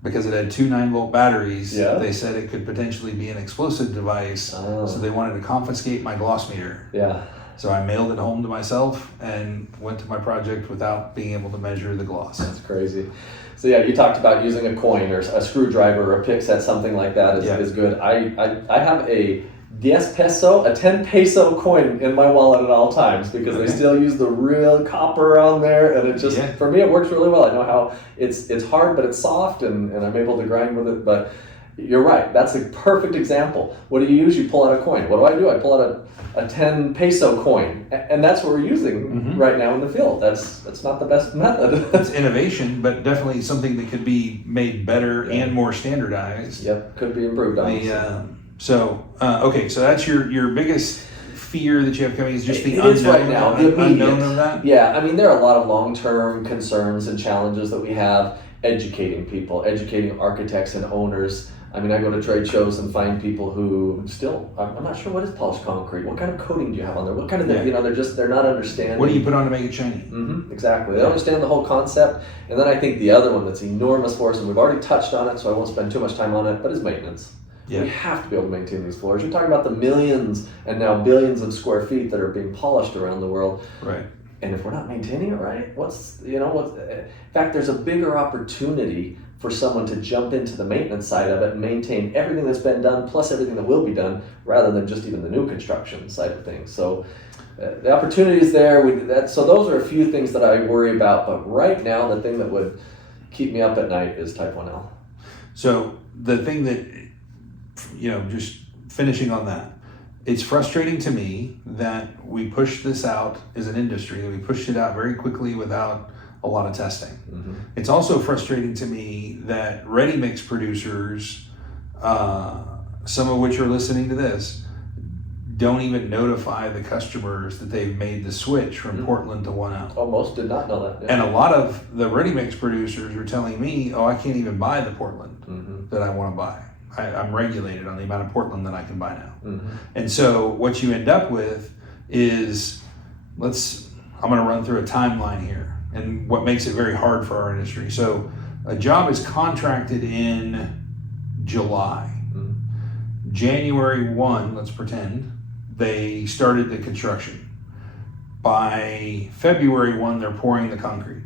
Because it had 2 9-volt batteries, they said it could potentially be an explosive device, so they wanted to confiscate my gloss meter. Yeah. So I mailed it home to myself and went to my project without being able to measure the gloss. That's crazy. So you talked about using a coin or a screwdriver or a pick set, something like that is good. I have a 10 peso coin in my wallet at all times, because they still use the real copper on there, and it just for me it works really well. I know how it's hard, but it's soft, and I'm able to grind with it. But you're right, that's a perfect example. What do you use? You pull out a coin. What do? I pull out a 10 peso coin, and that's what we're using right now in the field. That's not the best method. It's innovation, but definitely something that could be made better and more standardized. Yep, could be improved on. So that's your biggest fear that you have coming is just the unknown right now, the unknown of that? Yeah, there are a lot of long-term concerns and challenges that we have educating people, educating architects and owners. I go to trade shows and find people who still, I'm not sure what is polished concrete. What kind of coating do you have on there? What kind of, they're not understanding. What do you put on to make it shiny? Exactly. They don't understand the whole concept. And then I think the other one that's enormous for us, and we've already touched on it, so I won't spend too much time on it, but is maintenance. Yeah. We have to be able to maintain these floors. You're talking about the millions and now billions of square feet that are being polished around the world. Right. And if we're not maintaining it right, in fact, there's a bigger opportunity for someone to jump into the maintenance side of it and maintain everything that's been done plus everything that will be done, rather than just even the new construction side of things. So the opportunity is there. So those are a few things that I worry about. But right now, the thing that would keep me up at night is Type 1L. So the thing that, just finishing on that, it's frustrating to me that we pushed this out as an industry, that we pushed it out very quickly without a lot of testing. It's also frustrating to me that ready-mix producers, some of which are listening to this, don't even notify the customers that they've made the switch from Portland to 1L. Oh, most did not know that. Yeah. And a lot of the ready-mix producers are telling me, I can't even buy the Portland that I want to buy. I'm regulated on the amount of Portland that I can buy now. And so what you end up with is, I'm going to run through a timeline here, and what makes it very hard for our industry. So a job is contracted in July. January 1, let's pretend, they started the construction. By February 1, they're pouring the concrete.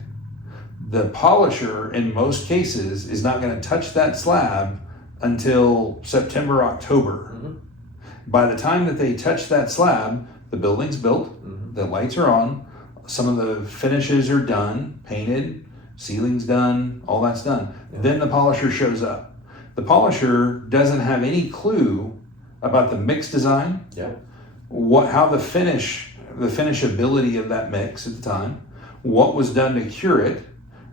The polisher, in most cases, is not going to touch that slab until September, October. By the time that they touch that slab, the building's built, the lights are on, some of the finishes are done, painted, ceiling's done, all that's done. Then the polisher shows up. The polisher doesn't have any clue about the mix design, how the finishability of that mix at the time, what was done to cure it,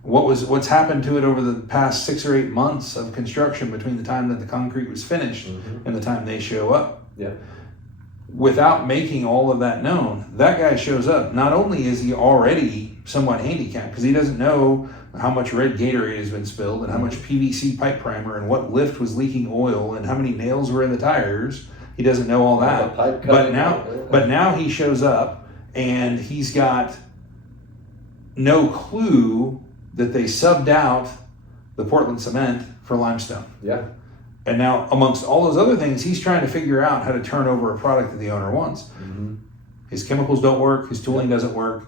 what's happened to it over the past 6 or 8 months of construction between the time that the concrete was finished and the time they show up. Without making all of that known, that guy shows up. Not only is he already somewhat handicapped because he doesn't know how much red Gatorade has been spilled and how much PVC pipe primer and what lift was leaking oil and how many nails were in the tires. He doesn't know all that. But now he shows up and he's got no clue that they subbed out the Portland cement for limestone. And now, amongst all those other things, he's trying to figure out how to turn over a product that the owner wants. His chemicals don't work. His tooling doesn't work.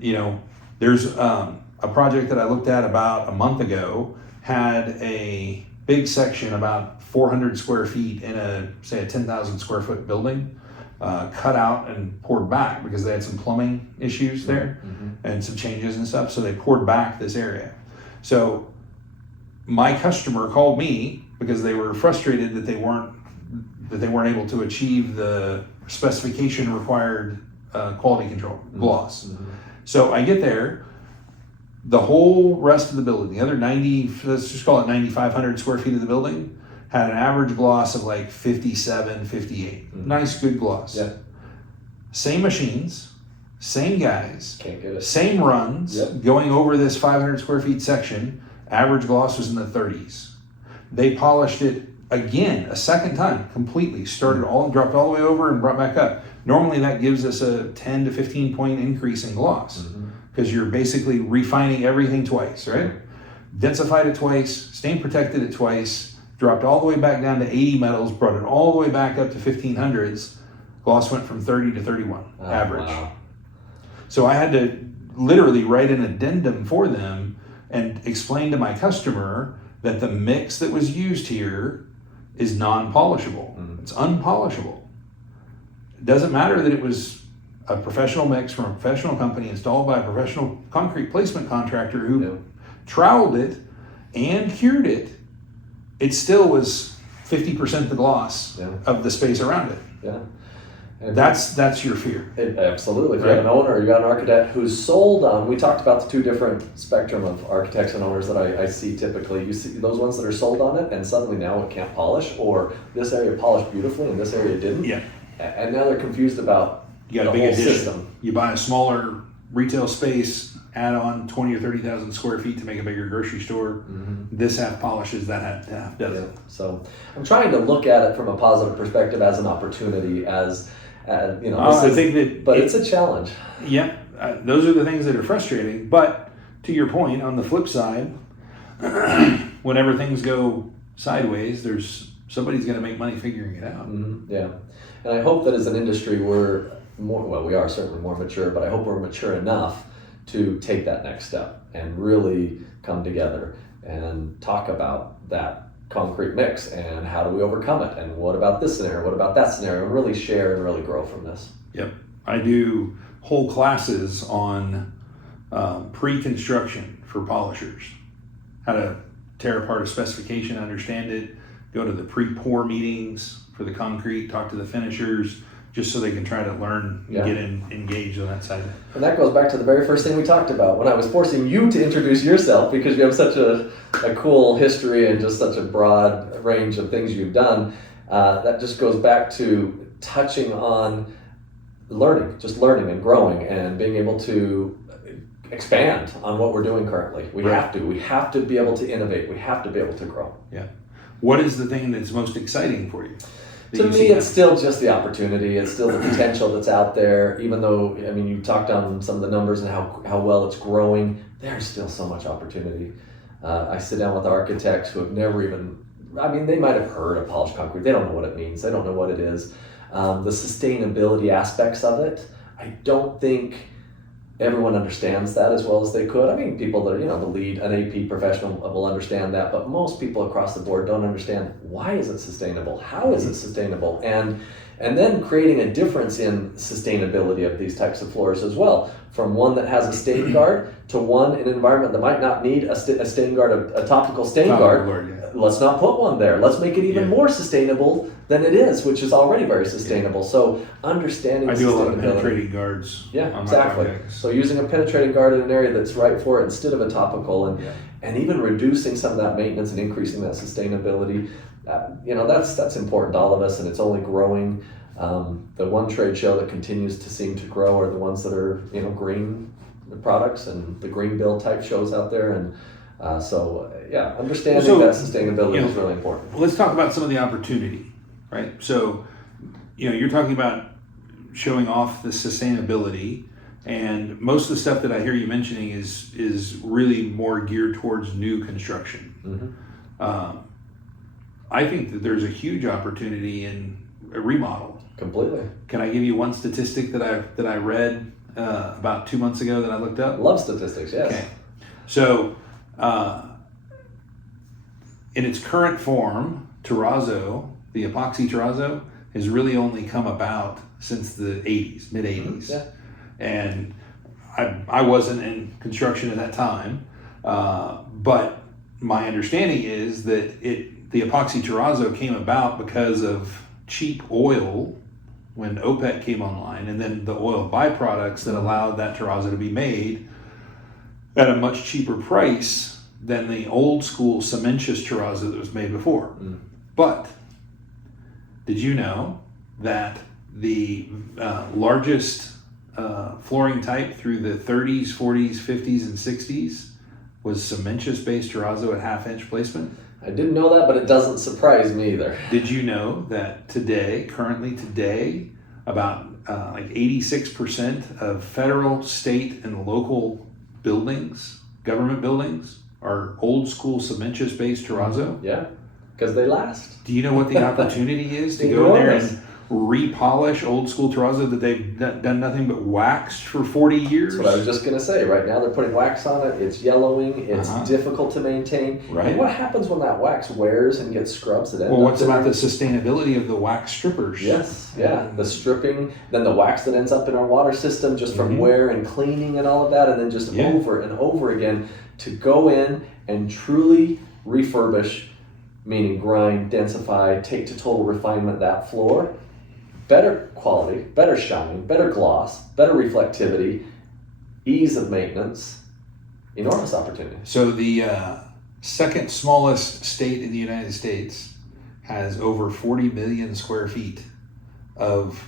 You know, there's a project that I looked at about a month ago had a big section, about 400 square feet in a 10,000 square foot building, cut out and poured back because they had some plumbing issues there and some changes and stuff. So they poured back this area. So my customer called me because they were frustrated that they weren't able to achieve the specification required quality control gloss. So I get there, the whole rest of the building, the other 90, let's just call it 9,500 square feet of the building, had an average gloss of like 57, 58. Nice, good gloss. Same machines, same guys, same runs, going over this 500 square feet section, average gloss was in the 30s. They polished it again, a second time, completely. Dropped all the way over and brought back up. Normally that gives us a 10 to 15 point increase in gloss because you're basically refining everything twice, right? Densified it twice, stain protected it twice, dropped all the way back down to 80 metals, brought it all the way back up to 1500s. Gloss went from 30 to 31 average. Wow. So I had to literally write an addendum for them and explain to my customer that the mix that was used here is non-polishable. It's unpolishable. It doesn't matter that it was a professional mix from a professional company installed by a professional concrete placement contractor who troweled it and cured it. It still was 50% the gloss of the space around it. And that's your fear. Absolutely. If you have an owner, you got an architect who's sold on, we talked about the two different spectrum of architects and owners that I see typically. You see those ones that are sold on it and suddenly now it can't polish, or this area polished beautifully and this area didn't. And now they're confused about you got a big system. You buy a smaller retail space, add on 20 or 30,000 square feet to make a bigger grocery store. This half polishes, that half doesn't. So I'm trying to look at it from a positive perspective as an opportunity, as I think that, but it's a challenge. Those are the things that are frustrating. But to your point, on the flip side, whenever things go sideways, somebody's going to make money figuring it out. And I hope that as an industry we're more, well, we are certainly more mature, but I hope we're mature enough to take that next step and really come together and talk about that concrete mix and how do we overcome it, and what about this scenario, what about that scenario, and really share and really grow from this. I do whole classes on pre-construction for polishers, how to tear apart a specification, understand it, go to the pre-pour meetings for the concrete, talk to the finishers, just so they can try to learn and get engaged on that side. And that goes back to the very first thing we talked about when I was forcing you to introduce yourself, because you have such a cool history and just such a broad range of things you've done. That just goes back to touching on learning and growing and being able to expand on what we're doing currently. We have to be able to innovate. We have to be able to grow. What is the thing that's most exciting for you? To me, it's still just the opportunity. It's still the potential that's out there. Even though, I mean, you talked on some of the numbers and how well it's growing, there's still so much opportunity. I sit down with architects who have never even, they might have heard of polished concrete. They don't know what it means. They don't know what it is. The sustainability aspects of it, I don't think everyone understands that as well as they could. People that are, the lead, an AP professional will understand that, but most people across the board don't understand why is it sustainable? How is it sustainable? And then creating a difference in sustainability of these types of floors as well, from one that has a stain guard to one in an environment that might not need a stain guard, a topical stain guard. Yeah. Let's not put one there. Let's make it even more sustainable than it is, which is already very sustainable. So understanding I do a lot of penetrating guards. Yeah, on exactly. my projects. So using a penetrating guard in an area that's right for it instead of a topical, and even reducing some of that maintenance and increasing that sustainability. That's important to all of us, and it's only growing. The one trade show that continues to seem to grow are the ones that are green products and the green bill type shows out there, and understanding that sustainability is really important. Let's talk about some of the opportunity, right? So, you're talking about showing off the sustainability, and most of the stuff that I hear you mentioning is really more geared towards new construction. Mm-hmm. I think that there's a huge opportunity in a remodel. Completely. Can I give you one statistic that I read about 2 months ago that I looked up? Love statistics, yes. Okay. So, in its current form, terrazzo, the epoxy terrazzo, has really only come about since the 80s, mid-80s. Yeah. And I wasn't in construction at that time, but my understanding is that the epoxy terrazzo came about because of cheap oil when OPEC came online, and then the oil byproducts that allowed that terrazzo to be made at a much cheaper price than the old school cementitious terrazzo that was made before. But did you know that the largest flooring type through the 30s, 40s, 50s, and 60s was cementitious based terrazzo at half-inch placement? I didn't know that, but it doesn't surprise me either. Did you know that currently today, about 86% of federal, state, and local buildings, government buildings, are old school cementitious based terrazzo? Yeah, because they last. Do you know what the opportunity is to go in there and repolish old school terrazzo that they've done nothing but waxed for 40 years? That's what I was just going to say. Right now they're putting wax on it. It's yellowing. It's difficult to maintain. Right. And what happens when that wax wears and gets scrubs? What's about the sustainability of the wax strippers? Yes, yeah. The stripping, then the wax that ends up in our water system just from wear and cleaning and all of that, and then just over and over again to go in and truly refurbish, meaning grind, densify, take to total refinement that floor. Better quality, better shine, better gloss, better reflectivity, ease of maintenance, enormous opportunity. So the second smallest state in the United States has over 40 million square feet of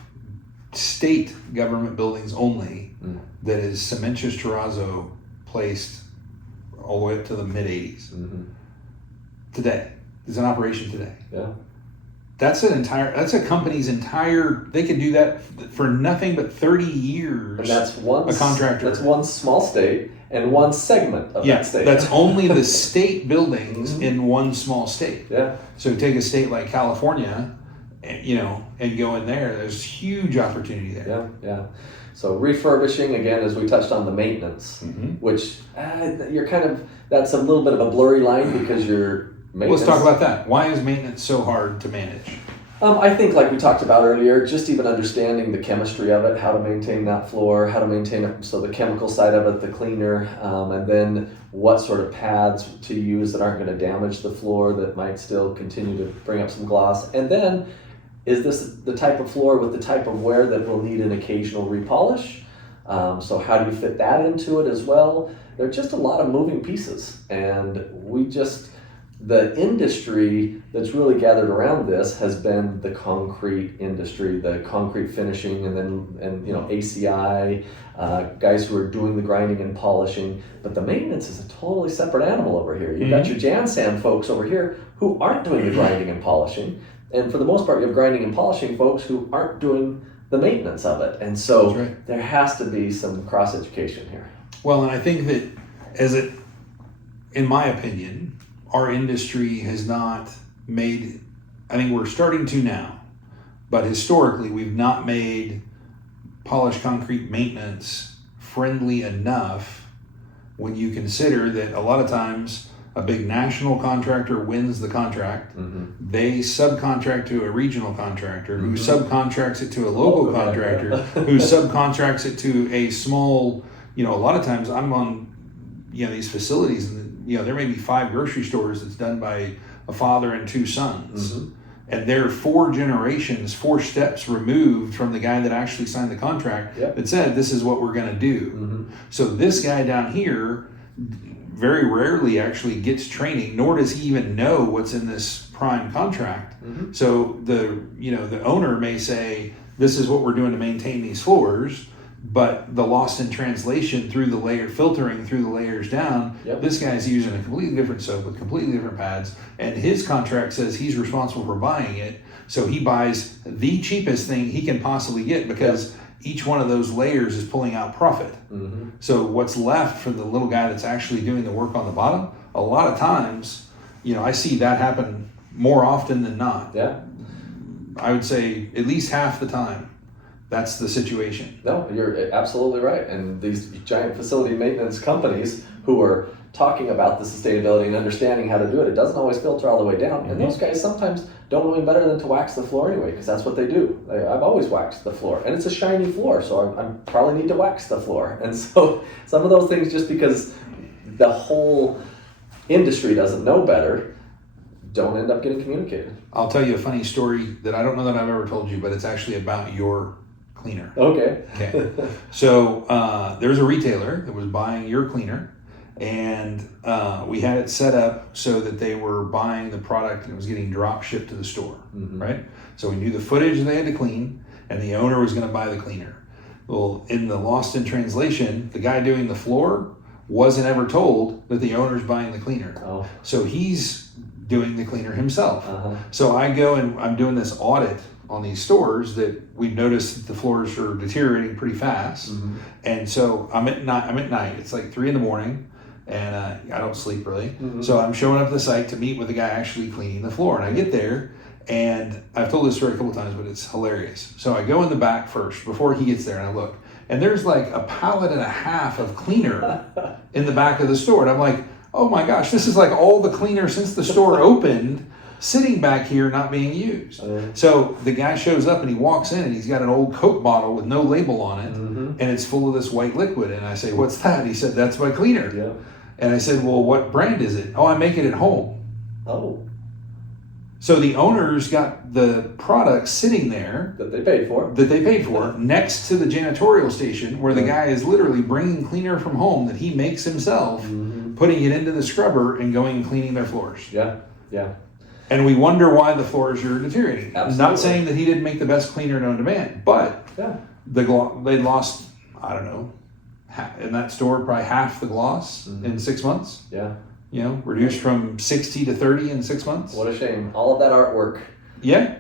state government buildings only that is cementitious terrazzo placed all the way up to the mid-80s. Today. It's an operation today. Yeah. That's a company's entire, they could do that for nothing but 30 years. And that's a contractor. That's one small state and one segment of that state. That's only the state buildings in one small state. Yeah. So take a state like California, and go in there, there's huge opportunity there. Yeah. So refurbishing, again, as we touched on the maintenance, which that's a little bit of a blurry line because you're maintenance. Let's talk about that. Why is maintenance so hard to manage? I think, like we talked about earlier, just even understanding the chemistry of it, how to maintain that floor, how to maintain it, so the chemical side of it, the cleaner, and then what sort of pads to use that aren't going to damage the floor, that might still continue to bring up some gloss. And then, is this the type of floor with the type of wear that will need an occasional repolish? So how do you fit that into it as well? There are just a lot of moving pieces, and the industry that's really gathered around this has been the concrete industry, the concrete finishing, and ACI, guys who are doing the grinding and polishing. But the maintenance is a totally separate animal over here. You've got your Jansan folks over here who aren't doing the grinding and polishing. And for the most part, you have grinding and polishing folks who aren't doing the maintenance of it. And so there has to be some cross-education here. Well, and I think that in my opinion, our industry has not made, I think we're starting to now, but historically we've not made polished concrete maintenance friendly enough when you consider that a lot of times a big national contractor wins the contract. They subcontract to a regional contractor who subcontracts it to a local contractor who subcontracts it to a small, a lot of times I'm on, these facilities and, there may be 5 grocery stores that's done by a father and 2 sons. And they're 4 generations, 4 steps removed from the guy that actually signed the contract that said, this is what we're going to do. So this guy down here very rarely actually gets training, nor does he even know what's in this prime contract. So the owner may say, this is what we're doing to maintain these floors, but the lost in translation through the layer filtering through the layers down, this guy's using a completely different soap with completely different pads, and his contract says he's responsible for buying it, so he buys the cheapest thing he can possibly get because each one of those layers is pulling out profit. So what's left for the little guy that's actually doing the work on the bottom, a lot of times, I see that happen more often than not. I would say at least half the time. That's the situation. No, you're absolutely right. And these giant facility maintenance companies who are talking about the sustainability and understanding how to do it, it doesn't always filter all the way down. And those guys sometimes don't know any better than to wax the floor anyway, because that's what they do. I've always waxed the floor, and it's a shiny floor, so I probably need to wax the floor. And so some of those things, just because the whole industry doesn't know better, don't end up getting communicated. I'll tell you a funny story that I don't know that I've ever told you, but it's actually about your cleaner. Okay. So there's a retailer that was buying your cleaner, and we had it set up so that they were buying the product and it was getting drop shipped to the store, right? So we knew the footage they had to clean, and the owner was going to buy the cleaner. Well, in the lost in translation, the guy doing the floor wasn't ever told that the owner's buying the cleaner. So he's doing the cleaner himself. So I go and I'm doing this audit on these stores that we've noticed that the floors are deteriorating pretty fast. And so I'm at night, it's like 3 a.m, and I don't sleep really. So I'm showing up at the site to meet with the guy actually cleaning the floor. And I get there, and I've told this story a couple times, but it's hilarious. So I go in the back first before he gets there, and I look, and there's like a pallet and a half of cleaner in the back of the store. And I'm like, oh my gosh, this is like all the cleaner since the store opened sitting back here not being used. So the guy shows up and he walks in and he's got an old Coke bottle with no label on it, and it's full of this white liquid. And I say, what's that? He said, that's my cleaner. And I said, well, what brand is it? Oh, I make it at home. So the owner's got the product sitting there that they paid for next to the janitorial station, where the guy is literally bringing cleaner from home that he makes himself, putting it into the scrubber and going and cleaning their floors. And we wonder why the floors are deteriorating. Not saying that he didn't make the best cleaner known to man, but they lost, I don't know, in that store probably half the gloss in 6 months. Reduced from 60 to 30 in 6 months. What a shame. All of that artwork.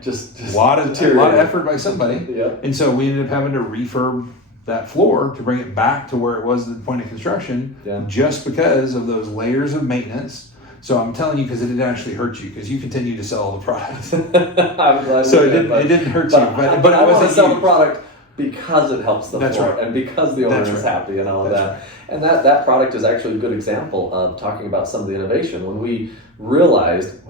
Just a lot of effort by somebody. And so we ended up having to refurb that floor to bring it back to where it was at the point of construction, just because of those layers of maintenance. So I'm telling you, because it didn't actually hurt you, because you continue to sell all the product. I'm glad. So it didn't hurt you, but it I want wasn't to sell you. the product because it helps the floor, and because the owner is happy and all of that. And that product is actually a good example of talking about some of the innovation. When we realized,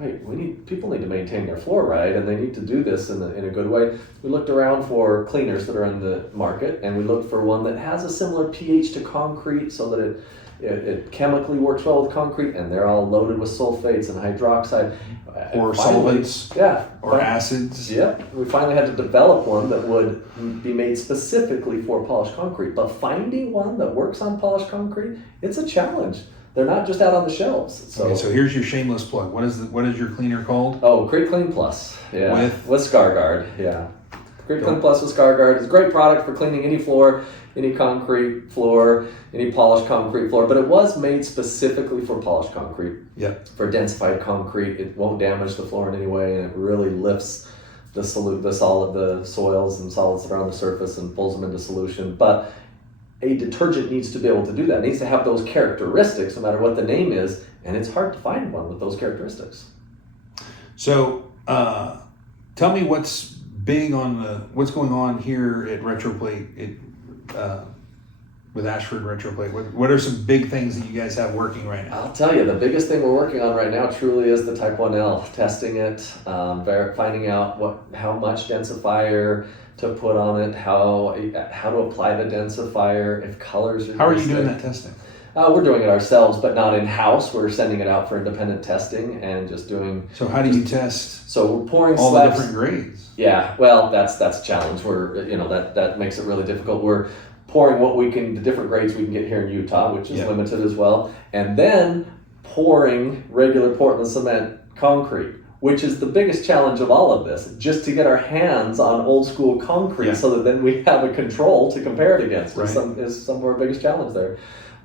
people need to maintain their floor right, and they need to do this in a good way. We looked around for cleaners that are in the market, and we looked for one that has a similar pH to concrete, so that it chemically works well with concrete, and they're all loaded with sulfates and hydroxide. Or solvents. Or acids. We finally had to develop one that would be made specifically for polished concrete. But finding one that works on polished concrete, it's a challenge. They're not just out on the shelves. So here's your shameless plug. What is your cleaner called? Oh, Great Clean Plus. With Scar Guard. Great Clean Plus with Scar Guard is a great product for cleaning any floor, any concrete floor, any polished concrete floor, but it was made specifically for polished concrete. For densified concrete, it won't damage the floor in any way, and it really lifts the soils and solids that are on the surface and pulls them into solution. But a detergent needs to be able to do that. It needs to have those characteristics no matter what the name is, and it's hard to find one with those characteristics. So tell me what's big on what's going on here at Retroplate with Ashford Retroplate. What are some big things that you guys have working right now? I'll tell you, the biggest thing we're working on right now truly is the Type 1L, testing it, finding out how much densifier to put on it, how to apply the densifier, if colors are. How are you doing that testing? We're doing it ourselves, but not in-house. We're sending it out for independent testing and just doing. So how do you test? So we're pouring all slabs. The different grades. Yeah, well, that's a challenge. That makes it really difficult. We're pouring the different grades we can get here in Utah, which is limited as well, and then pouring regular Portland cement concrete, which is the biggest challenge of all of this, just to get our hands on old school concrete so that then we have a control to compare it against. Right. Is some of our biggest challenge there.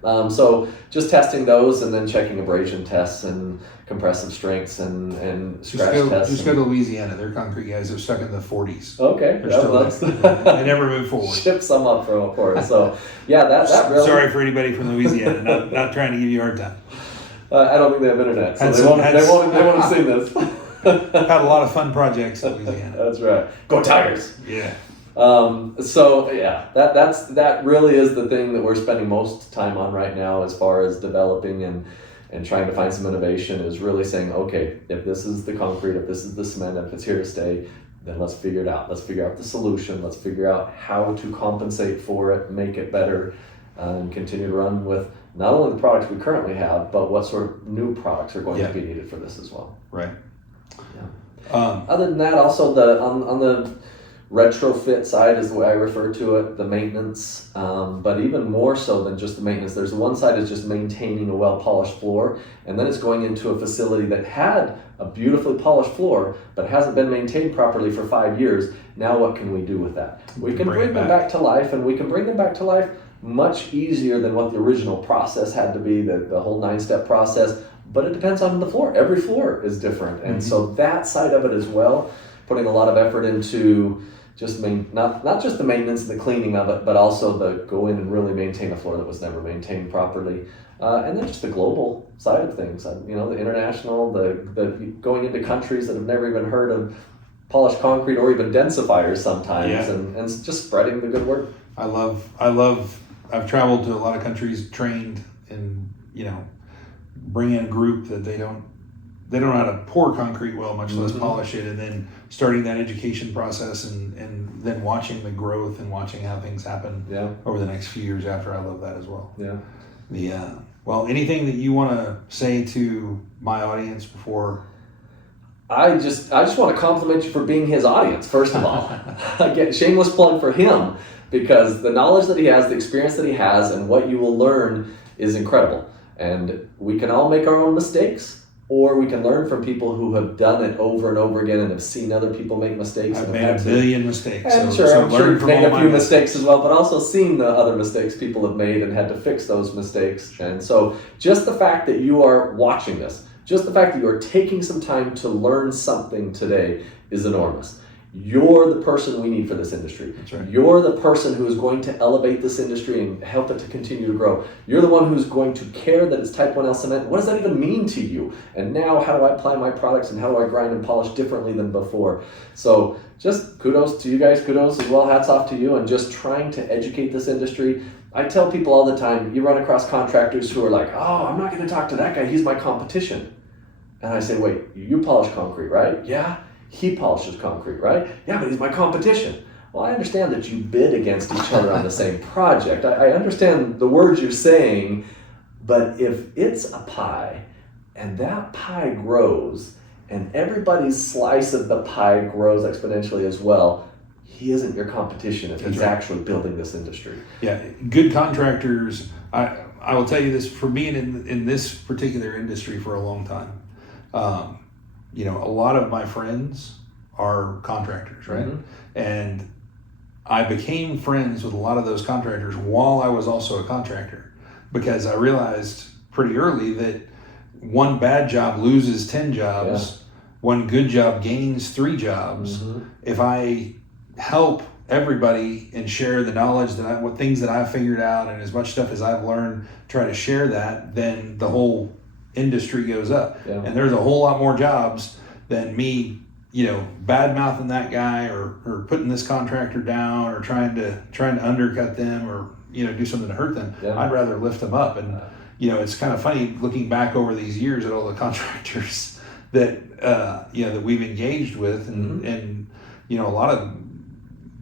So just testing those and then checking abrasion tests and compressive strengths and scratch tests. Just go to Louisiana. Their concrete guys are stuck in the 40s. Okay. They're still there. They never move forward. Ship some up from up for it. So that really. Sorry for anybody from Louisiana. not trying to give you a hard time. I don't think they have internet, so they won't have seen this. Had a lot of fun projects in Louisiana. That's right. Go Tigers! Yeah. That really is the thing that we're spending most time on right now as far as developing and trying to find some innovation, is really saying, okay, if this is the concrete, if this is the cement, if it's here to stay, then let's figure it out. Let's figure out the solution. Let's figure out how to compensate for it, make it better, and continue to run with not only the products we currently have, but what sort of new products are going to be needed for this as well. Right. Yeah. Other than that, also on the retrofit side is the way I refer to it, the maintenance, but even more so than just the maintenance. There's one side is just maintaining a well-polished floor, and then it's going into a facility that had a beautifully polished floor, but hasn't been maintained properly for 5 years. Now what can we do with that? We can bring them back to life, and we can bring them back to life much easier than what the original process had to be, the whole 9-step process, but it depends on the floor. Every floor is different, and so that side of it as well, putting a lot of effort into just not just the maintenance and the cleaning of it, but also the go in and really maintain a floor that was never maintained properly. And then just the global side of things, the international, the going into countries that have never even heard of polished concrete or even densifiers sometimes, and just spreading the good word. I've traveled to a lot of countries, trained, and bring in a group that they don't know how to pour concrete well, much less polish it, and then starting that education process and then watching the growth and watching how things happen over the next few years after. I love that as well. Yeah. Well, anything that you want to say to my audience before? I just want to compliment you for being his audience, first of all. Again, shameless plug for him, because the knowledge that he has, the experience that he has, and what you will learn is incredible. And we can all make our own mistakes, or we can learn from people who have done it over and over again and have seen other people make mistakes. I've made a billion mistakes. I'm sure you've made a few mistakes as well, but also seen the other mistakes people have made and had to fix those mistakes. And so just the fact that you are watching this, just the fact that you are taking some time to learn something today is enormous. You're the person we need for this industry. That's right. You're the person who is going to elevate this industry and help it to continue to grow. You're the one who's going to care that it's Type 1L cement. What does that even mean to you? And now how do I apply my products and how do I grind and polish differently than before? So just kudos to you guys, kudos as well, hats off to you, and just trying to educate this industry. I tell people all the time, you run across contractors who are like, oh, I'm not going to talk to that guy, he's my competition. And I say, wait, you polish concrete, right? Yeah. He polishes concrete, right? Yeah, but he's my competition. Well, I understand that you bid against each other on the same project. I understand the words you're saying, but if it's a pie and that pie grows and everybody's slice of the pie grows exponentially as well, he isn't your competition if he's actually building this industry. Yeah, good contractors, I will tell you this, for being in this particular industry for a long time, a lot of my friends are contractors, right? And I became friends with a lot of those contractors while I was also a contractor, because I realized pretty early that one bad job loses 10 jobs, one good job gains 3 jobs. If I help everybody and share the knowledge what things that I've figured out and as much stuff as I've learned, try to share that, then the whole industry goes up. Yeah. And there's a whole lot more jobs than me, bad mouthing that guy or putting this contractor down or trying to undercut them or, do something to hurt them. Yeah. I'd rather lift them up. And, it's kind of funny looking back over these years at all the contractors that, that we've engaged with and, a lot of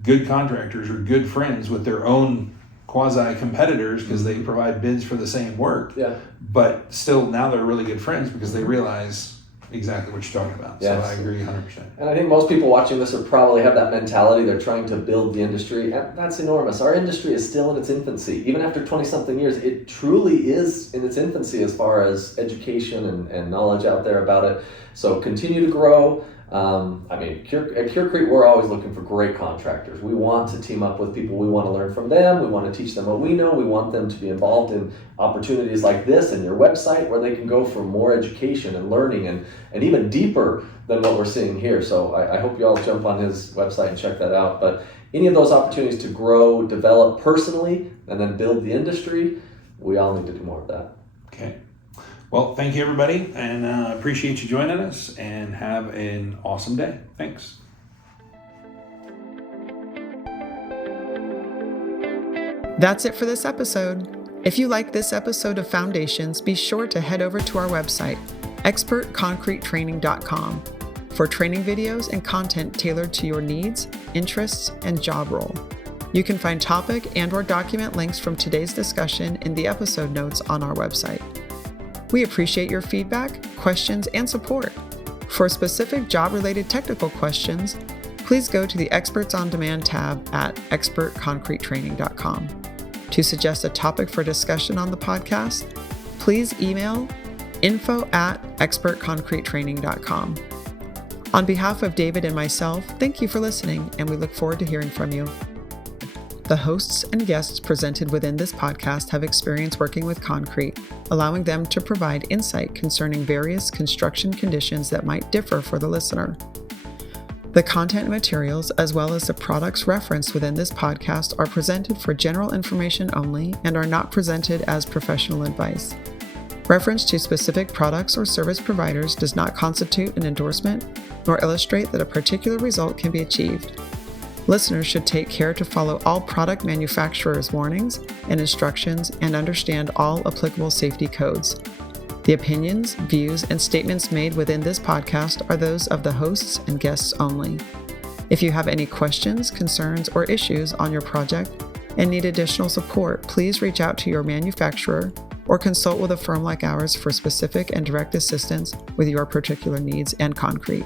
good contractors are good friends with their own quasi-competitors because they provide bids for the same work. Yeah. But still, now they're really good friends because they realize exactly what you're talking about. Yes. So I agree 100%. And I think most people watching this would probably have that mentality. They're trying to build the industry. And that's enormous. Our industry is still in its infancy. Even after 20-something years, it truly is in its infancy as far as education and knowledge out there about it. So continue to grow. At Curecrete, we're always looking for great contractors. We want to team up with people. We want to learn from them. We want to teach them what we know. We want them to be involved in opportunities like this and your website where they can go for more education and learning and even deeper than what we're seeing here. So I hope you all jump on his website and check that out. But any of those opportunities to grow, develop personally, and then build the industry, we all need to do more of that. Okay. Well, thank you, everybody, and appreciate you joining us, and have an awesome day. Thanks. That's it for this episode. If you like this episode of Foundations, be sure to head over to our website, expertconcretetraining.com, for training videos and content tailored to your needs, interests, and job role. You can find topic and/or document links from today's discussion in the episode notes on our website. We appreciate your feedback, questions, and support. For specific job-related technical questions, please go to the Experts on Demand tab at expertconcretetraining.com. To suggest a topic for discussion on the podcast, please email info@expertconcretetraining.com. On behalf of David and myself, thank you for listening, and we look forward to hearing from you. The hosts and guests presented within this podcast have experience working with concrete, allowing them to provide insight concerning various construction conditions that might differ for the listener. The content and materials, as well as the products referenced within this podcast, are presented for general information only and are not presented as professional advice. Reference to specific products or service providers does not constitute an endorsement nor illustrate that a particular result can be achieved. Listeners should take care to follow all product manufacturers' warnings and instructions and understand all applicable safety codes. The opinions, views, and statements made within this podcast are those of the hosts and guests only. If you have any questions, concerns, or issues on your project and need additional support, please reach out to your manufacturer or consult with a firm like ours for specific and direct assistance with your particular needs and concrete.